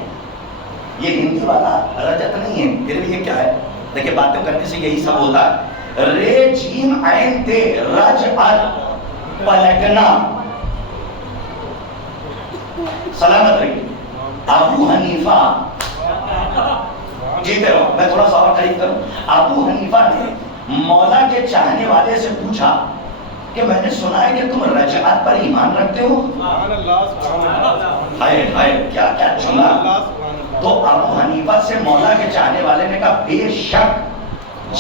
یہ ہندی والا رجت نہیں ہے. پھر بھی یہ کیا ہے, دیکھیں باتیں کرنے سے یہی سب ہوتا ہے. رے جیم عین تے, رجعت پلٹنا. سلامت رہیے. ابو حنیفہ, جیتے رہو, میں تھوڑا سا اور قریب کروں. ابو حنیفہ نے مولا کے چاہنے والے سے پوچھا کہ میں نے سنا ہے کہ تم رجعت پر ایمان رکھتے ہو. ہائے ہائے, کیا کیا چنا. تو ابو حنیفہ سے مولا کے چاہنے والے نے کہا بے شک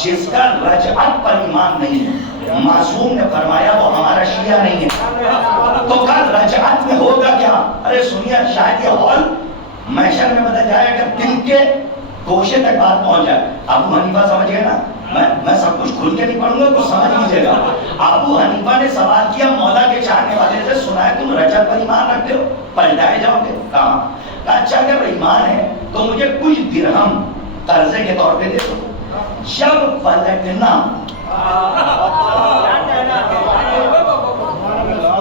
جس کا رجعت پر ایمان نہیں ہے, معصوم نے فرمایا وہ ہمارا شیعہ نہیں ہے. تو کہا رجعت میں ہوگا کیا؟ ارے سنیے, شاید یہ ہال محشر میں بدل جائے اگر دل کے گوشے تک بات پہنچ جائے. ابو حنیفہ سمجھ گئے نا, میں سب کچھ کھل کے نہیں پڑھوں گا, کچھ سمجھ لیجیے گا. ابو حنیفہ نے سوال کیا مولا کے چاہنے والے سے, سنا ہے تم رجعت پر ایمان رکھتے ہو, پلٹائے جاؤ گے. کہا اچھا اگر ایمان ہے تو مجھے کچھ درہم قرضے کے طور پہ دے دو. جب پلٹنا,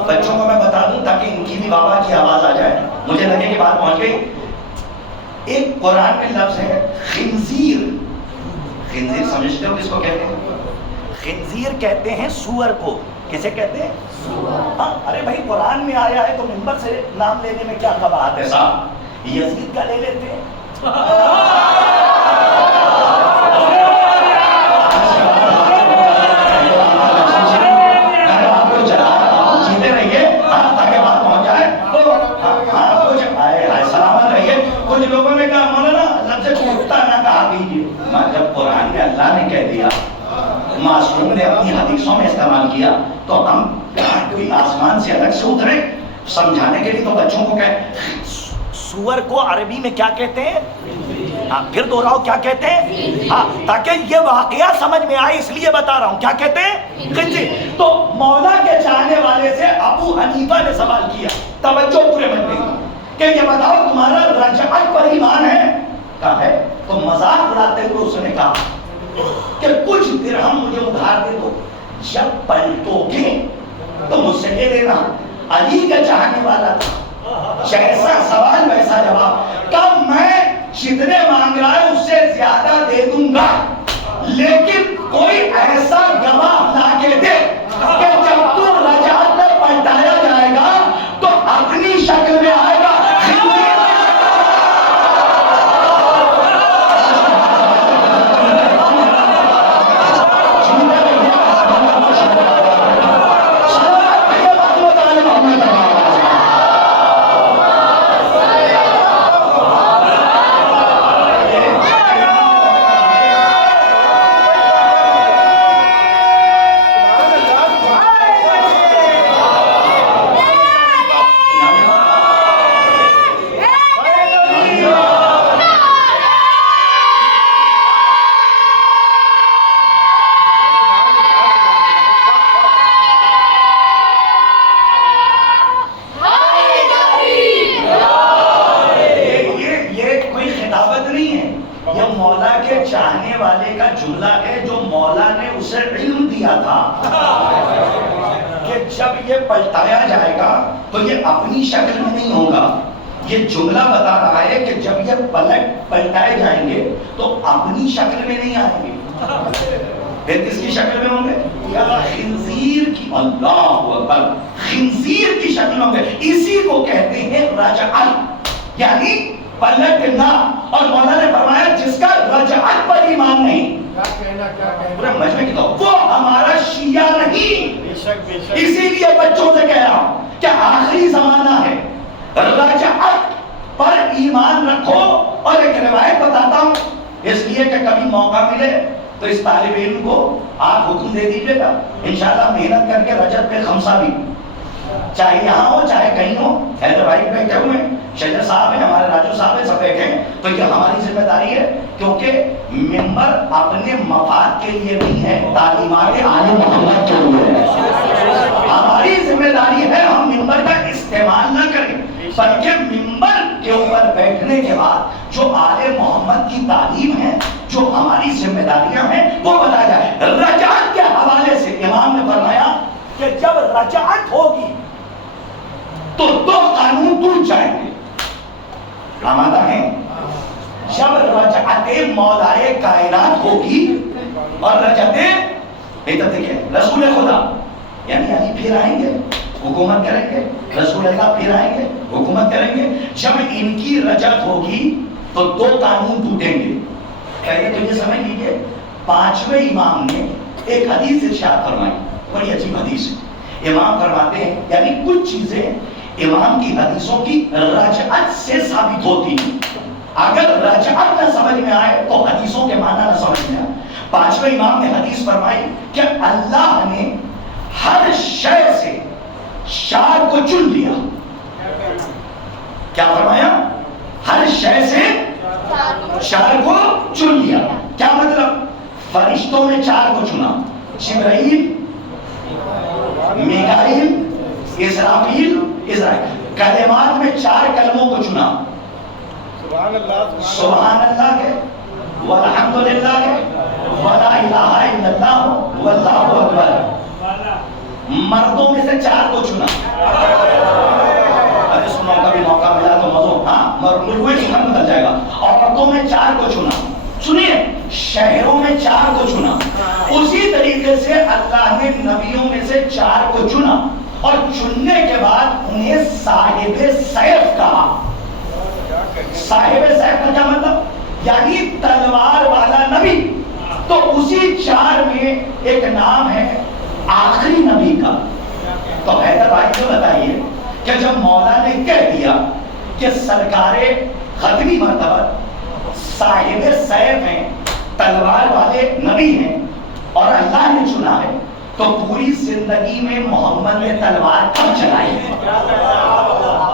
بچوں کو میں بتا دوں تاکہ ان کی بھی بابا کی آواز آ جائے, مجھے لگے کہ بات پہنچ گئی. ایک قرآن میں لفظ ہے خنزیر. خنزیر سمجھتے ہو کس کو کہتے ہیں؟ خنزیر کہتے ہیں سور کو. کسے کہتے ہیں؟ سور. ارے بھائی قرآن میں آیا ہے تو منبر سے نام لینے میں کیا قباحت ہے صاحب, یزید کا لے لیتے ہیں. جیتے رہیے تاکہ بات پہنچ جائے. سلامت رہیے. کچھ لوگوں نے کہا مولانا لفظ کتا نہ کہا کیجیے. جب قرآن میں اللہ نے کہہ دیا معصوم نے اپنی حدیثوں میں استعمال کیا تو ہم کوئی آسمان سے الگ سے اترے سمجھانے کے لیے؟ تو بچوں کو کہ سور کو عربی میں کیا کہتے ہیں؟ ہاں پھر دوہراؤ، کیا کہتے ہیں؟ ہاں تاکہ یہ واقعہ سمجھ میں آئے اس لیے بتا رہا ہوں، کیا کہتے ہیں؟ خنزیر۔ تو مولا کے چاہنے والے سے ابو حنیفہ نے سوال کیا، توجہ پورے بننے کہ یہ بتاؤ تمہارا رجعت پر ایمان ہے؟ کہا ہے۔ تو مذاق اڑاتے ہوئے اس نے کہا کہ کچھ درہم مجھے ادھار دے دو، جب پلٹو گے تو مجھ سے لے لینا۔ علی کا چاہنے والا تھا، جیسا سوال ویسا جواب، کب میں جتنے مانگ رہا ہے اس سے زیادہ دے دوں گا، لیکن کوئی ایسا گواہ لا کے دے کہ جب تو رجعت میں پلٹایا جائے گا تو اپنی شکل میں آئے گا۔ اپنی شکل میں نہیں ہوگا، یہ جملہ بتا رہا ہے کہ جب یہ پلٹائے جائیں گے تو اپنی شکل میں نہیں آئیں گے، پھر کس کی شکل میں ہوں گے؟ یا خنزیر کی، اللہ اکبر، خنزیر کی شکل میں ہوں گے۔ اسی کو کہتے ہیں رجعت، یعنی پلٹنا۔ اور مولا نے فرمایا جس کا رجعت پر ایمان نہیں، پورے مجمع کی تو وہ ہمارا شیعہ نہیں۔ اسی لیے بچوں سے کہہ رہا ہوں کہ آخری زمانہ ہے، رجعت پر ایمان رکھو۔ اور ایک روایت بتاتا ہوں اس لیے کہ کبھی موقع ملے تو اس طالب علم کو آپ حکم دے دیجیے گا، انشاءاللہ محنت کر کے رجب پہ خمسہ بھی، چاہے یہاں ہو چاہے کہیں ہو۔ حیدر بھائی بیٹھے ہوئے ہیں، شجر صاحب ہیں، ہمارے راجو صاحب ہیں، سب بیٹھے ہیں، تو یہ ہماری ذمہ داری ہے، کیونکہ ممبر اپنے مفاد کے لیے نہیں ہے، تعلیمات آل محمد کے لیے ہے۔ ہماری ذمہ داری ہے ہم ممبر کا استعمال نہ کریں، بلکہ ممبر کے اوپر بیٹھنے کے بعد جو آل محمد کی تعلیم ہے، جو ہماری ذمہ داریاں ہیں، وہ بتایا جائے۔ رجعت کے حوالے سے امام نے فرمایا کہ جب رجعت ہوگی تو دو قانون ٹوٹ جائیں گے، آمادہ ہیں؟ جب رجعت مولائے کائنات ہوگی اور رجعت دیکھیں رسول خدا یعنی علی پھر آئیں گے حکومت کریں گے، رسول اللہ پھر آئیں گے حکومت کریں گے، جب ان کی رجعت ہوگی تو دو قانون ٹوٹیں گے۔ پہلے تو یہ سمجھ لیجیے، پانچویں امام نے ایک حدیث ارشاد فرمائی، بڑی عجیب حدیث ہے۔ امام فرماتے ہیں یعنی کچھ چیزیں امام کی حدیثوں کی رجعت سے ثابت ہوتی ہیں، اگر رجعت نہ سمجھ میں آئے تو حدیثوں کے معنی نہ سمجھ میں آئے۔ پانچویں امام نے حدیث فرمائی کہ اللہ نے ہر شے سے شار کو چن لیا۔ کیا فرمایا؟ ہر شے سے شار کو چن لیا۔ کیا مطلب؟ فرشتوں میں چار کو چنا، جبرائیل، میکائیل، اسرافیل، اسرائیل۔ کلمات میں چار کلموں کو چنا، سبحان اللہ کے، والحمدللہ کے، ولا الہ الا اللہ واللہ اکبر۔ مردوں میں سے چار کو چنا، ارے سنو کبھی موقع ملا تو مزوں، ہاں مردوں سے ہم بدل جائے گا۔ عورتوں میں چار کو چنا، سنیے شہروں میں چار کو چنا۔ اسی طریقے سے اللہ نے نبیوں میں سے چار کو چنا اور چننے کے بعد انہیں صاحب سیف کہا۔ صاحب سیف کا کیا مطلب؟ یعنی تلوار والا نبی۔ تو اسی چار میں ایک نام ہے آخری نبی کا۔ تو حیدر بھائی کو بتائیے کہ جب مولا نے کہہ دیا کہ سرکار ختمی مرتبہ صاحب سیف ہیں، تلوار والے نبی ہیں، اور اللہ نے چنا ہے تو پوری زندگی میں محمد نے تلوار کب چلائی؟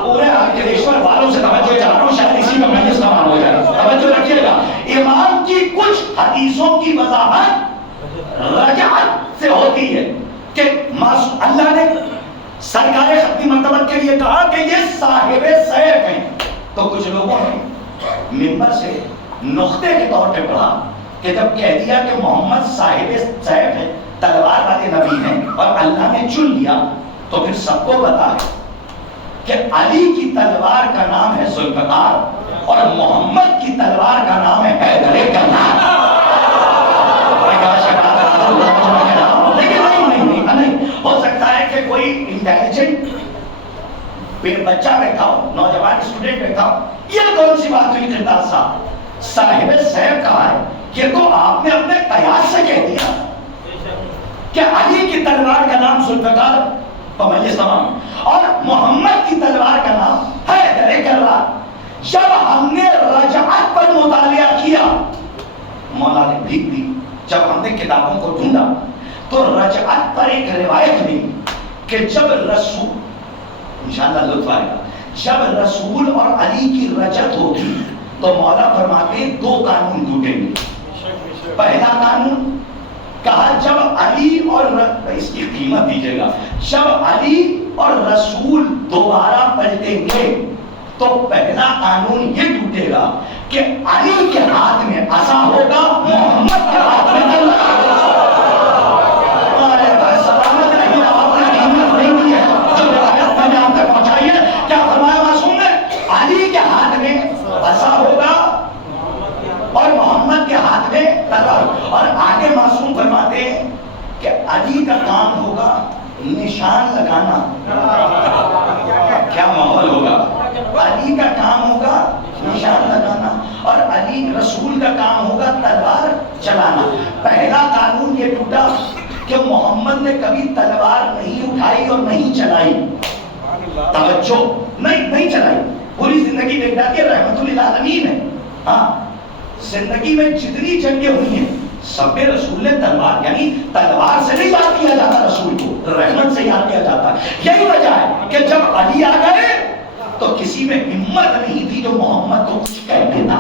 پورے انکلیشور والوں سے توجہ چاہ رہا ہوں، شاید اسی میں مجلس تمام ہو جائے، توجہ رکھیے گا۔ امام کی کچھ حدیثوں کی وضاحت رجعت سے ہوتی ہے کہ اللہ نے سرکار ختمی مرتبت کے لیے کہا کہ یہ صاحب سیف ہیں، تو کچھ لوگوں نے منبر سے نقطے کے طور پہ پڑھا کہ جب کہہ دیا کہ محمد صاحب سیف ہے، تلوار والے نبی ہیں اور اللہ نے چن لیا، تو پھر سب کو پتا ہے کہ علی کی تلوار کا نام ہے ذوالفقار اور محمد کی تلوار کا نام ہے حیدر کرار۔ لیکن نہیں، ہو سکتا ہے کہ کوئی انٹیلیجنٹ بچہ بیٹھا ہو، نوجوان اسٹوڈنٹ بیٹھا ہو، یہ کون سی بات ہوئی کردار صاحب؟ صاحب سیف کہا ہے، یہ تو آپ نے اپنے قیاس سے کہہ دیا کہ علی کی تلوار کا نام ذوالفقار تو مجلس تمام، اور محمد کی تلوار کا نام حیدر کرار۔ جب ہم نے رجعت پر مطالعہ کیا، مولا نے بھیک دی، جب ہم نے کتابوں کو ڈھونڈا تو رجعت پر ایک روایت ملی کہ جب رسول، انشاءاللہ لطف آئے گا، جب رسول اور علی کی رجعت ہوگی تو مولا فرماتے ہیں دو قانون ٹوٹیں گے۔ پہلا قانون کہا جب علی اور اس کی قیمت دیجیے گا، جب علی اور رسول دوبارہ پلٹیں گے تو پہلا قانون یہ ٹوٹے گا کہ علی کے ہاتھ میں عصا ہوگا، محمد کے ہاتھ میں تلوار ہوگا۔ سلامت رہیے، آپ نے قیمت نہیں دی ہے جو روایت میں نے آپ تک پہنچائی ہے۔ کیا فرمایا معصوم نے؟ علی کے ہاتھ میں عصا ہوگا اور محمد کے ہاتھ میں تلوار۔ اور آگے معصوم فرماتے ہیں کہ علی کا کام ہوگا نشان لگانا۔ کیا ماحول ہوگا؟ علی کا کام ہوگا نشان لگانا اور علی رسول کا کام ہوگا تلوار چلانا۔ پہلا قانون یہ ٹوٹا کہ محمد نے کبھی تلوار نہیں اٹھائی اور نہیں چلائی، توجہ نہیں چلائی، پوری زندگی دیکھ جاتی ہے، رحمت للعالمین ہے۔ ہاں، زندگی میں جتنی جنگیں ہوئی ہیں سب میں رسول نے تلوار، یعنی تلوار سے نہیں یاد کیا جاتا رسول کو، رحمت سے یاد کیا جاتا۔ یہی وجہ ہے کہ جب علی آ گئے تو کسی میں ہمت نہیں تھی جو محمد کو کچھ کہہ دیتا،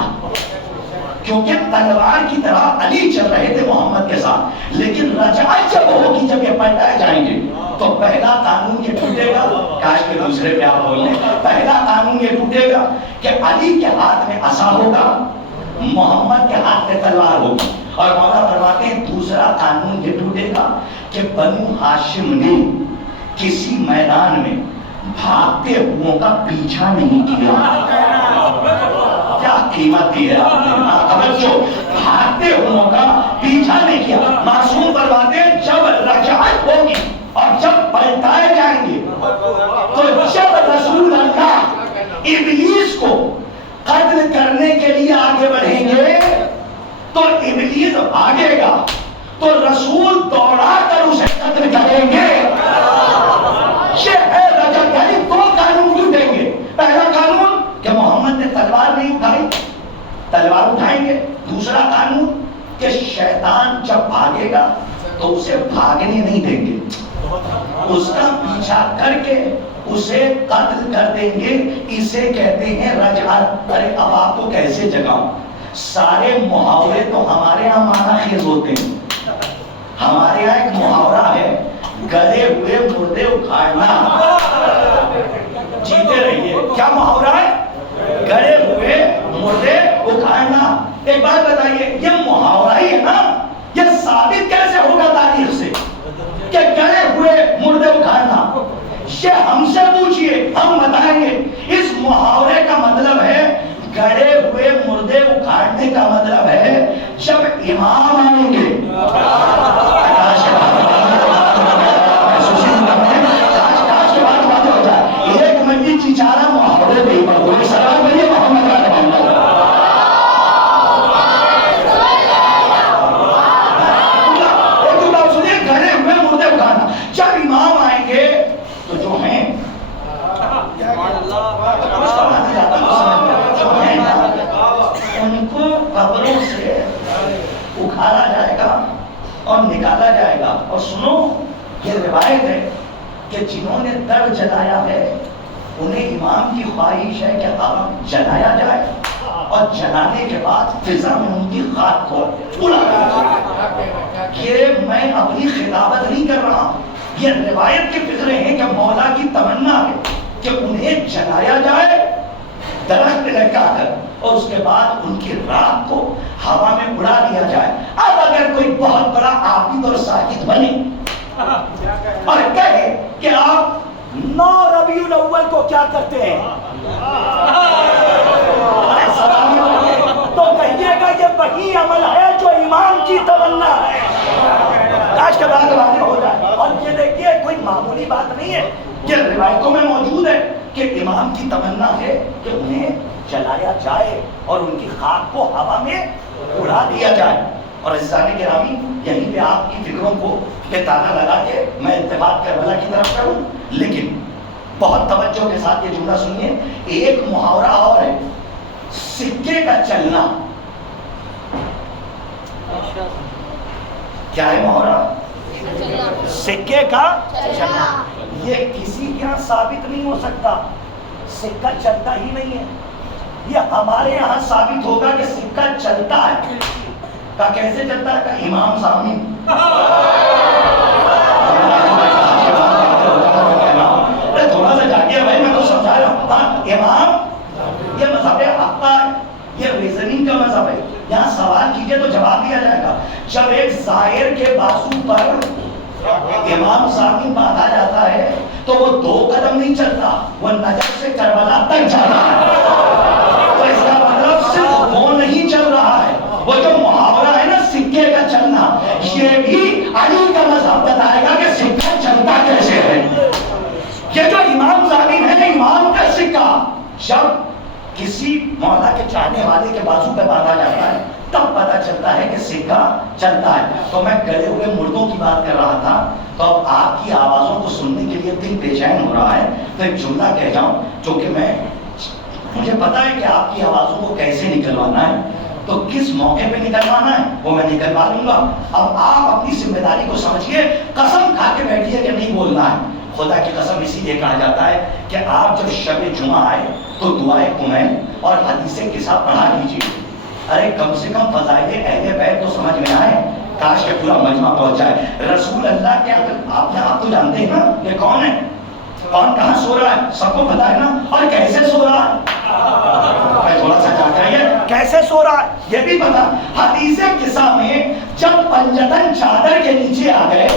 کیونکہ تلوار کی طرح علی چل رہے تھے محمد کے ساتھ۔ لیکن رجعت جب ہوگی، جب یہ پلٹائے جائیں گے تو پہلا قانون یہ ٹوٹے گا، کاش کے دوسرے پہ آپ بول لیں، پہلا قانون یہ ٹوٹے گا کہ علی کے ہاتھ میں عصا ہوگا، محمد کے ہاتھ میں تلوار ہوگی۔ اور مولا فرماتے ہیں دوسرا قانون یہ ٹوٹے گا کہ بنو ہاشم نے کسی میدان میں بھاگتے ہوں کا پیچھا نہیں کیا۔ کیا قیمت دی ہے آپ نے، توجہ، بھاگتے ہوں کا پیچھا نہیں کیا۔ معصوم فرماتے ہیں جب رجعت ہوگی اور جب پلٹائے جائیں گے تو جب رسول اللہ ابلیس کو قتل کرنے کے لیے آگے بڑھیں گے تو ابلیس بھاگے گا تو رسول دوڑا کر اسے قتل کریں گے۔ یہ ہے رجعت، یعنی دو قانون ٹوٹیں گے۔ پہلا قانون کہ محمد نے تلوار نہیں اٹھائی، تلوار اٹھائیں گے۔ دوسرا قانون کہ شیطان جب بھاگے گا تو اسے بھاگنے نہیں دیں گے، اس کا پیچھا کر کے اسے قتل کر دیں گے۔ اسے کہتے ہیں رجعت۔ ارے اب آپ کو کیسے جگاؤں، سارے محاورے تو ہمارے یہاں معنی خیز ہوتے ہیں۔ ہمارے یہاں ایک محاورہ ہے، گلے ہوئے مردے اکھاڑنا۔ جیتے رہیے، کیا محاورہ ہے؟ گلے ہوئے مردے اکھاڑنا۔ ایک بات بتائیے، یہ محاورہ ہی ہے نا، یہ ثابت کیسے ہوگا تاریخ سے کہ گلے ہوئے مردے اکھاڑنا؟ یہ ہم سے پوچھئے، ہم بتائیں گے۔ اس محاورے کا مطلب ہے گڑے ہوئے مردے اکھاڑنے کا مطلب ہے جب امام آئیں گے، ایک منڈی چیچارا محاورے نہیں پڑھو، سلام کریے محمد علیہ محمد۔ گڑے ہوئے مردے اکھاڑنا، جب امام آئیں گے تو جو ہیں ان کو قبروں سے اکھاڑا جائے گا اور نکالا جائے گا. اور سنو یہ روایت ہے کہ جنہوں نے در جلایا ہے انہیں امام کی خواہش ہے کہ اب جلایا جائے اور جلانے کے بعد فضا میں ان کی خاک کو اڑا دیا جائے. یہ میں اپنی خطابت نہیں کر رہا ہوں, یہ روایت کے فکرے ہیں کہ مولا کی تمنا ہے کہ انہیں جلایا جائے درخت پہ لٹکا کر اور اس کے بعد ان کی راکھ کو ہوا میں اڑا دیا جائے. اب اگر کوئی بہت بڑا عابد اور ساجد بنے اور کہے کہ آپ 9 ربیع الاول کو کیا کرتے ہیں تو کہیے گا یہ وہی عمل ہے جو امام کی تمنا ہے. کاش کے بعد واضح ہو جائے. اور یہ دیکھیے کوئی معمولی بات نہیں ہے, یہ روایتوں میں موجود ہے کہ امام کی تمنا ہے کہ انہیں جلایا جائے اور ان کی خاک کو ہوا میں اڑا دیا جائے. اور عزیزان گرامی یہیں پہ آپ کی فکروں کو کہ تانا لگا کے میں اتفاق کربلا کی طرف کروں, لیکن بہت توجہ کے ساتھ یہ جملہ سنیے. ایک محاورہ اور ہے, سکے کا چلنا. کیا ہے محاورہ؟ سکے کا چلنا. یہ کسی کے یہاں ثابت نہیں ہو سکتا, سکہ چلتا ہی نہیں ہے. یہ ہمارے یہاں ثابت ہوگا کہ سکہ چلتا ہے. کا کیسے چلتا ہے؟ کہ امام سامنے تھوڑا سا جاگیا بھائی, میں تو سمجھا رہا ہوں. ہاں امام, یہ مذہب حق ہے, یہ ریزننگ کا مذہب ہے. یہاں سوال کیجئے تو جواب دیا جائے گا. جب ایک ظاہر کے بازو پر امام سامنے باندھا جاتا ہے تو وہ 2 قدم نہیں چلتا, وہ نجف سے کربلا تک جاتا ہے. تو اس کا مطلب صرف وہ نہیں چل رہا ہے, وہ جو محاورہ ہے نا سکے کا چلنا, یہ بھی علی کا مذہب بتائے گا کہ سکہ چلتا کیسے ہے. یہ جو امام ضامن ہے, امام کا سکہ جب کسی مولا کے چاہنے والے کے بازو پہ باندھا جاتا ہے تب پتہ چلتا ہے کہ سکہ چلتا ہے. تو میں گڑے ہوئے مردوں کی بات کر رہا تھا, تو اب آپ کی آوازوں کو سننے کے لیے دل بے چین ہو رہا ہے, تو ایک جملہ کہہ جاؤں جو کہ مجھے پتا ہے کہ آپ کی آوازوں کو کیسے نکلوانا ہے, تو کس موقع پہ نکلوانا ہے وہ میں نکلوا لوں گا. اب آپ اپنی ذمہ داری کو سمجھیے, قسم کھا کے بیٹھیے کہ نہیں بولنا ہے. خدا کی قسم اسی لیے کہا جاتا ہے کہ آپ جب شب جمعہ آئے تو دعائے کمین اور حدیث قصہ پڑھا لیجیے. ارے کم سے کم فضائل اہل بیت تو سمجھ میں آئے, کاش کہ پورا مجمع پہنچ جائے. رسول اللہ کے آپ تو جانتے ہیں نا یہ کون ہے, کون کہاں سو رہا ہے, سب کو پتا ہے نا, اور کیسے سو رہا ہے, تھوڑا سا جا کر کیسے سو رہا ہے یہ بھی پتا. حدیث قصہ میں جب پنجتن چادر کے نیچے آ گئے,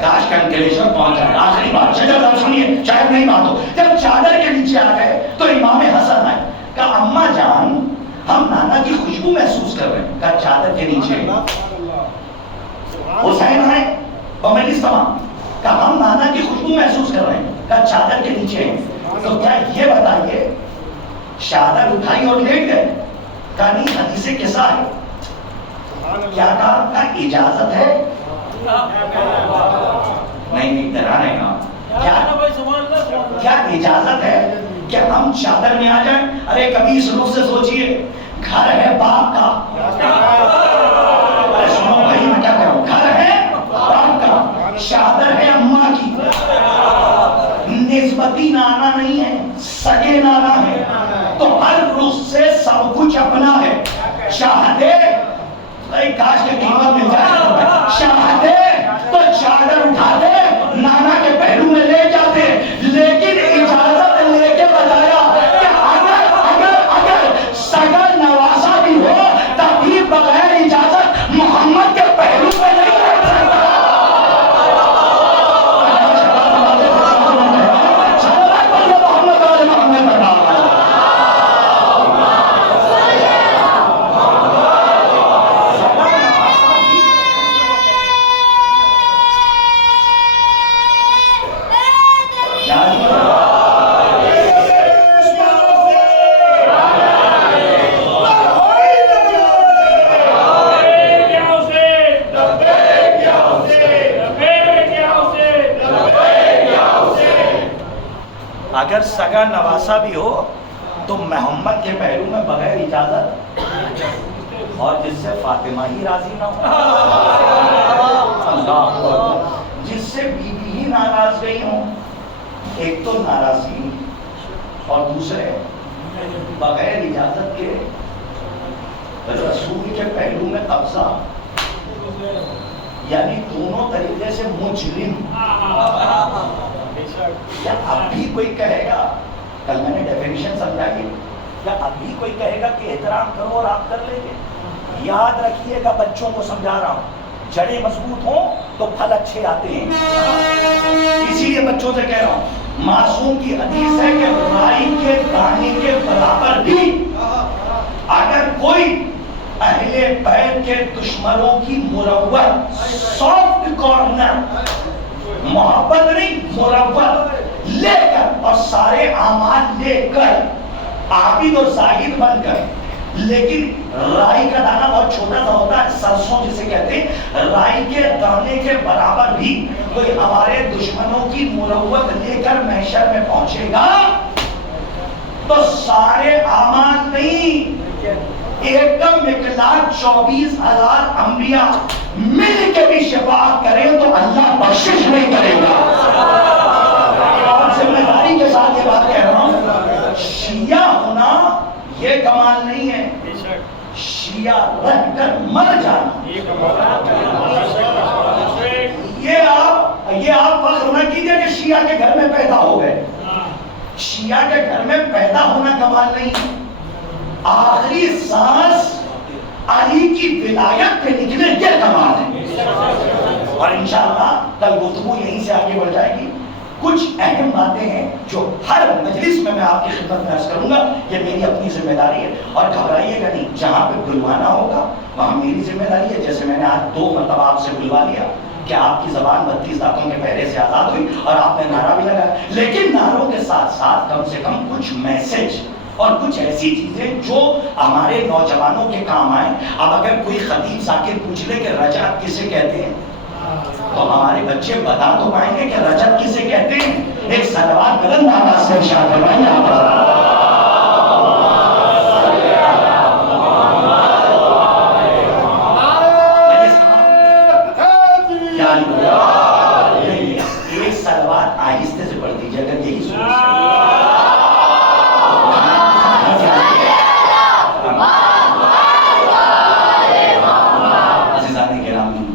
کاش کا انکلیشور پہنچ جائے. آخری بات شجر سنیے, شاید نہیں بات ہو. جب چادر کے نیچے آ گئے تو امام حسن آئے, کہا اماں جان ہم نانا کی خوشبو محسوس کر رہے ہیں. کہا چادر کے نیچے. حسین آئے بمجلس تمام, کہا ہم نانا کی خوشبو محسوس کر رہے ہیں. کہا چادر کے نیچے ہیں. تو کیا یہ بتائیے چادر اٹھائی اور لیٹ گئے؟ کہا نہیں, حدیث قصہ ہے. کیا کہا؟ اجازت ہے. نہیں ڈرا رہے نا, کیا اجازت ہے کہ ہم چادر میں آ جائیں؟ ارے کبھی اس رخ سے سوچئے, گھر ہے باپ کا. ارے سنو بھائی میں کیا کروں, گھر ہے باپ کا, چادر ہے اماں کی. نسبتی نانا نہیں ہے, سگے نانا ہے. تو ہر رخ سے سب کچھ اپنا ہے. چاہتے کاش کے قیمت مل جائے, چاہتے تو چادر اٹھاتے نانا کے پہلو میں لے جاتے, لیکن اجازت لے کے بتایا کہ اگر سگا نوازا بھی ہو تبھی بغیر اجازت محمد کے پہلو میں نہیں لے سکتا. اگر سگا نواسا بھی ہو تو محمد کے پہلو میں بغیر اجازت اور جس سے فاطمہ ہی راضی نہ ہو، اللہ، جس سے بی بی ہی ناراض گئی ہوں. ایک تو ناراضی اور دوسرے بغیر اجازت کے رسول کے پہلو میں قبضہ، یعنی دونوں طریقے سے مجرم. کیا اب بھی کوئی کہے گا، کل میں نے ڈیفینیشن سمجھائی، کیا اب بھی کوئی کہے گا کہ احترام کرو اور آپ کر لیں گے؟ یاد رکھیے گا، بچوں کو سمجھا رہا ہوں، جڑیں مضبوط ہوں تو پھل اچھے آتے ہیں. اسی لیے بچوں سے کہہ رہا ہوں، معصوم کی حدیث ہے کہ رائی کے دانے کے برابر بھی اگر کوئی اہل بیت کے دشمنوں کی مروت، سافٹ کارنر، محبت نہیں مروت لے کر اور سارے اعمال لے کر، عابد اور زاہد بن کر، لیکن رائی کا دانہ بہت چھوٹا سا ہوتا ہے، سرسوں جسے کہتے ہیں، رائی کے دانے کے برابر بھی کوئی ہمارے دشمنوں کی مروت لے کر محشر میں پہنچے گا تو سارے اعمال نہیں، ایکم 1,24,000 انبیاء مل کے بھی شفاعت کریں تو اللہ بخشش نہیں کرے گا. اور ذمہ داری کے ساتھ یہ بات کہہ رہا ہوں، شیعہ ہونا یہ کمال نہیں ہے، شیعہ رہ کر مر جانا. یہ آپ فخر نہ کیجئے کہ شیعہ کے گھر میں پیدا ہو گئے. شیعہ کے گھر میں پیدا ہونا کمال نہیں، آخری سانس علی کی ولایت پہ نکلے یہ کمال ہے. اور انشاءاللہ کل گفتگو یہیں سے آگے بڑھ جائے گی. کچھ اہم باتیں ہیں جو ہر مجلس میں آپ کی خدمت میں عرض کروں گا، یہ میری اپنی ذمہ داری ہے. اور گھبرائیے گا نہیں، جہاں پہ بلوانا ہوگا وہاں میری ذمہ داری ہے. جیسے میں نے آج 2 مرتبہ آپ سے بلوا لیا کہ آپ کی زبان 32 دانتوں کے پہرے سے آزاد ہوئی اور آپ نے نعرہ بھی لگایا، لیکن نعروں کے ساتھ ساتھ کم سے کم کچھ میسج اور کچھ ایسی چیزیں جو ہمارے نوجوانوں کے کام آئیں. اب اگر کوئی خطیب ذاکر پوچھ لے کہ رجعت کسے کہتے ہیں تو ہمارے بچے بتا تو پائیں گے کہ رجب کسے کہتے ہیں. ایک صلوات بلند آواز سے ارشاد فرمائیں ایک صلوات آہستہ سے پڑھ دیجیے اگر یہی سوچ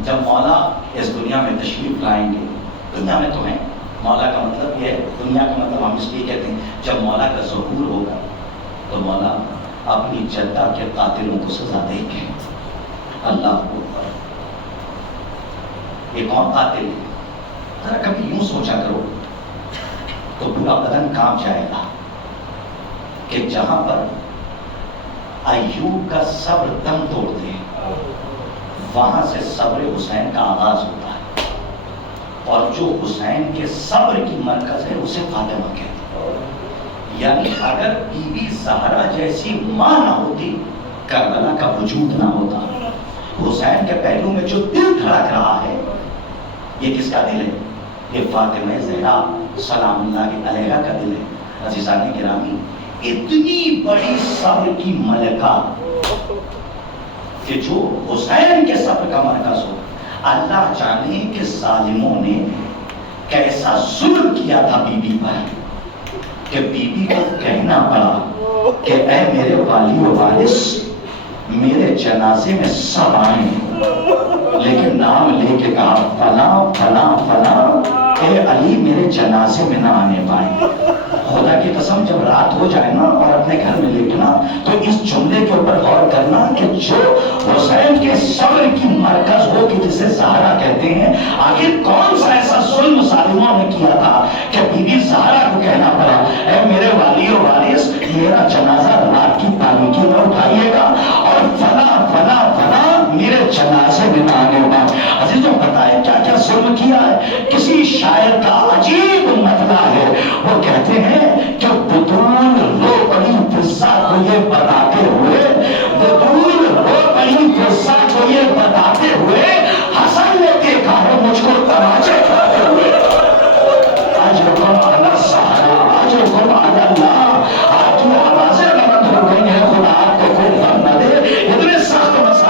جب مولا اس دنیا میں تشریف لائیں گے، دنیا میں تو ہیں، مولا کا مطلب یہ ہے، دنیا کا مطلب ہم اس لیے کہتے ہیں جب مولا کا ظہور ہوگا تو مولا اپنی جدہ کے قاتلوں کو سزا دیں گے. اللہ کو یہ کون قاتل ہے؟ ذرا کبھی یوں سوچا کرو تو پورا بدن کانپ جائے گا کہ جہاں پر ایوب کا صبر دم توڑ دے وہاں سے صبر حسین کا آغاز ہوتا ہے، اور جو حسین کے صبر کی مرکز ہے اسے فاطمہ کہتے ہیں. یعنی اگر بی بی زہرا جیسی ماں نہ ہوتی کربلا کا وجود نہ ہوتا. حسین کے پہلو میں جو دل دھڑک رہا ہے یہ کس کا دل ہے؟ یہ فاطمہ زہرا سلام اللہ علیہا کا دل ہے. عزیزان گرامی، اتنی بڑی صبر کی ملکہ کہ جو حسین کے صبر کا مرکز ہو. اللہ جانے کہ ظالموں نے کیسا ظلم کیا تھا بی بی پر کہ بی بی کو کہنا پڑا کہ اے میرے والی و وارث میرے جنازے میں سب آئیں، لیکن نام لے کے کہا فلاں فلاں فلاں اے علی میرے جنازے میں نہ آنے پائیں. خدا کی قسم جب رات ہو جائے نا اور اپنے گھر میں لیٹنا تو اس جملے کے اوپر غور کرنا کہ جو حسین کے صبر کی مرکز ہو کہ جسے زہرا کہتے ہیں، آخر کون سا ایسا ظلم ظالموں نے کیا تھا کہ بی بی زہرا کو کہنا پڑا اے میرے والی و وارث میرا جنازہ رات کی تاریکی میں اٹھائیے گا اور فلاں فلاں فلاں میرے جنازے میں نہ آنے پائے. عزیزوں بتائیں کیا کیا ظلم کیا ہے. کسی شاعر کا عجیب مطلع ہے، وہ کہتے ہیں کہ بطول رو پڑی فضا کو یہ بتاتے ہوئے، بطول رو پڑی فضا کو یہ بتاتے ہوئے حسن نے دیکھا ہے مجھ کو تماچے کھاتے ہوئے. اجرکم علی الصحابہ اجرکم علی اللہ. آپ کی آوازیں بلند ہو گئی ہیں، خدا آپ کو کوئی غم نہ دے. اتنے سخت مسئلے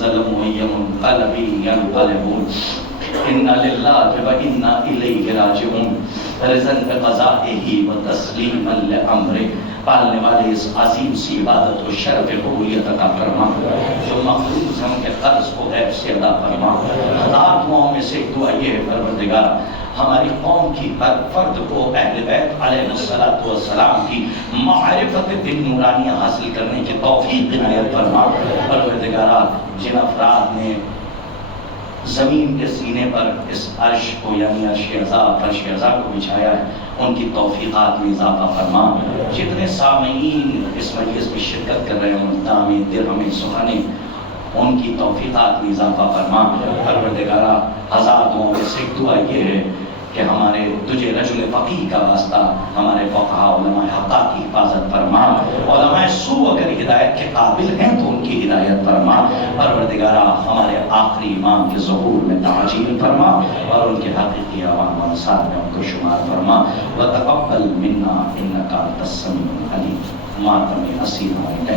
ظلموا ينقلب ينقلبون انا للہ و انا الیہ راجعون رضاً بقضائہ و تسلیما لامرہ پالنے والے اس عظیم سی عبادت و شرف قبولیت عطا فرما جو مقروض ہم کے قرض کو غیب سے ادا فرما. ہزار دعاؤں میں سے ایک دعا یہ ہے پروردگار ہماری قوم کی ہر فرد کو اہل بیت علیہ السلام کی معرفت دل نورانیہ حاصل کرنے کی توفیق عنایت فرما. پروردگارا جن افراد نے زمین کے سینے پر اس عرش کو یعنی عرش عزا کو بچھایا ہے ان کی توفیقات میں اضافہ فرما. جتنے سامعین اس مجلس میں شرکت کر رہے ہیں دامیں درہمیں سخنیں ان کی توفیقات میں اضافہ فرما. پروردگارا ہزار دعاؤں میں سے ایک دعا یہ ہے کہ ہمارے تجھے رجل فقیہ کا واسطہ ہمارے فقہاء علماء حقہ کی حفاظت فرما. علماء سو اگر ہدایت کے قابل ہیں تو ان کی ہدایت فرما. پروردگارا ہمارے آخری امام کے ظہور میں تعجیل فرما اور ان کے حقیقی عوام و انصار میں ان کو شمار فرما. وتقبل منا انک انت السمیع العلیم. ماتم اسیروں میں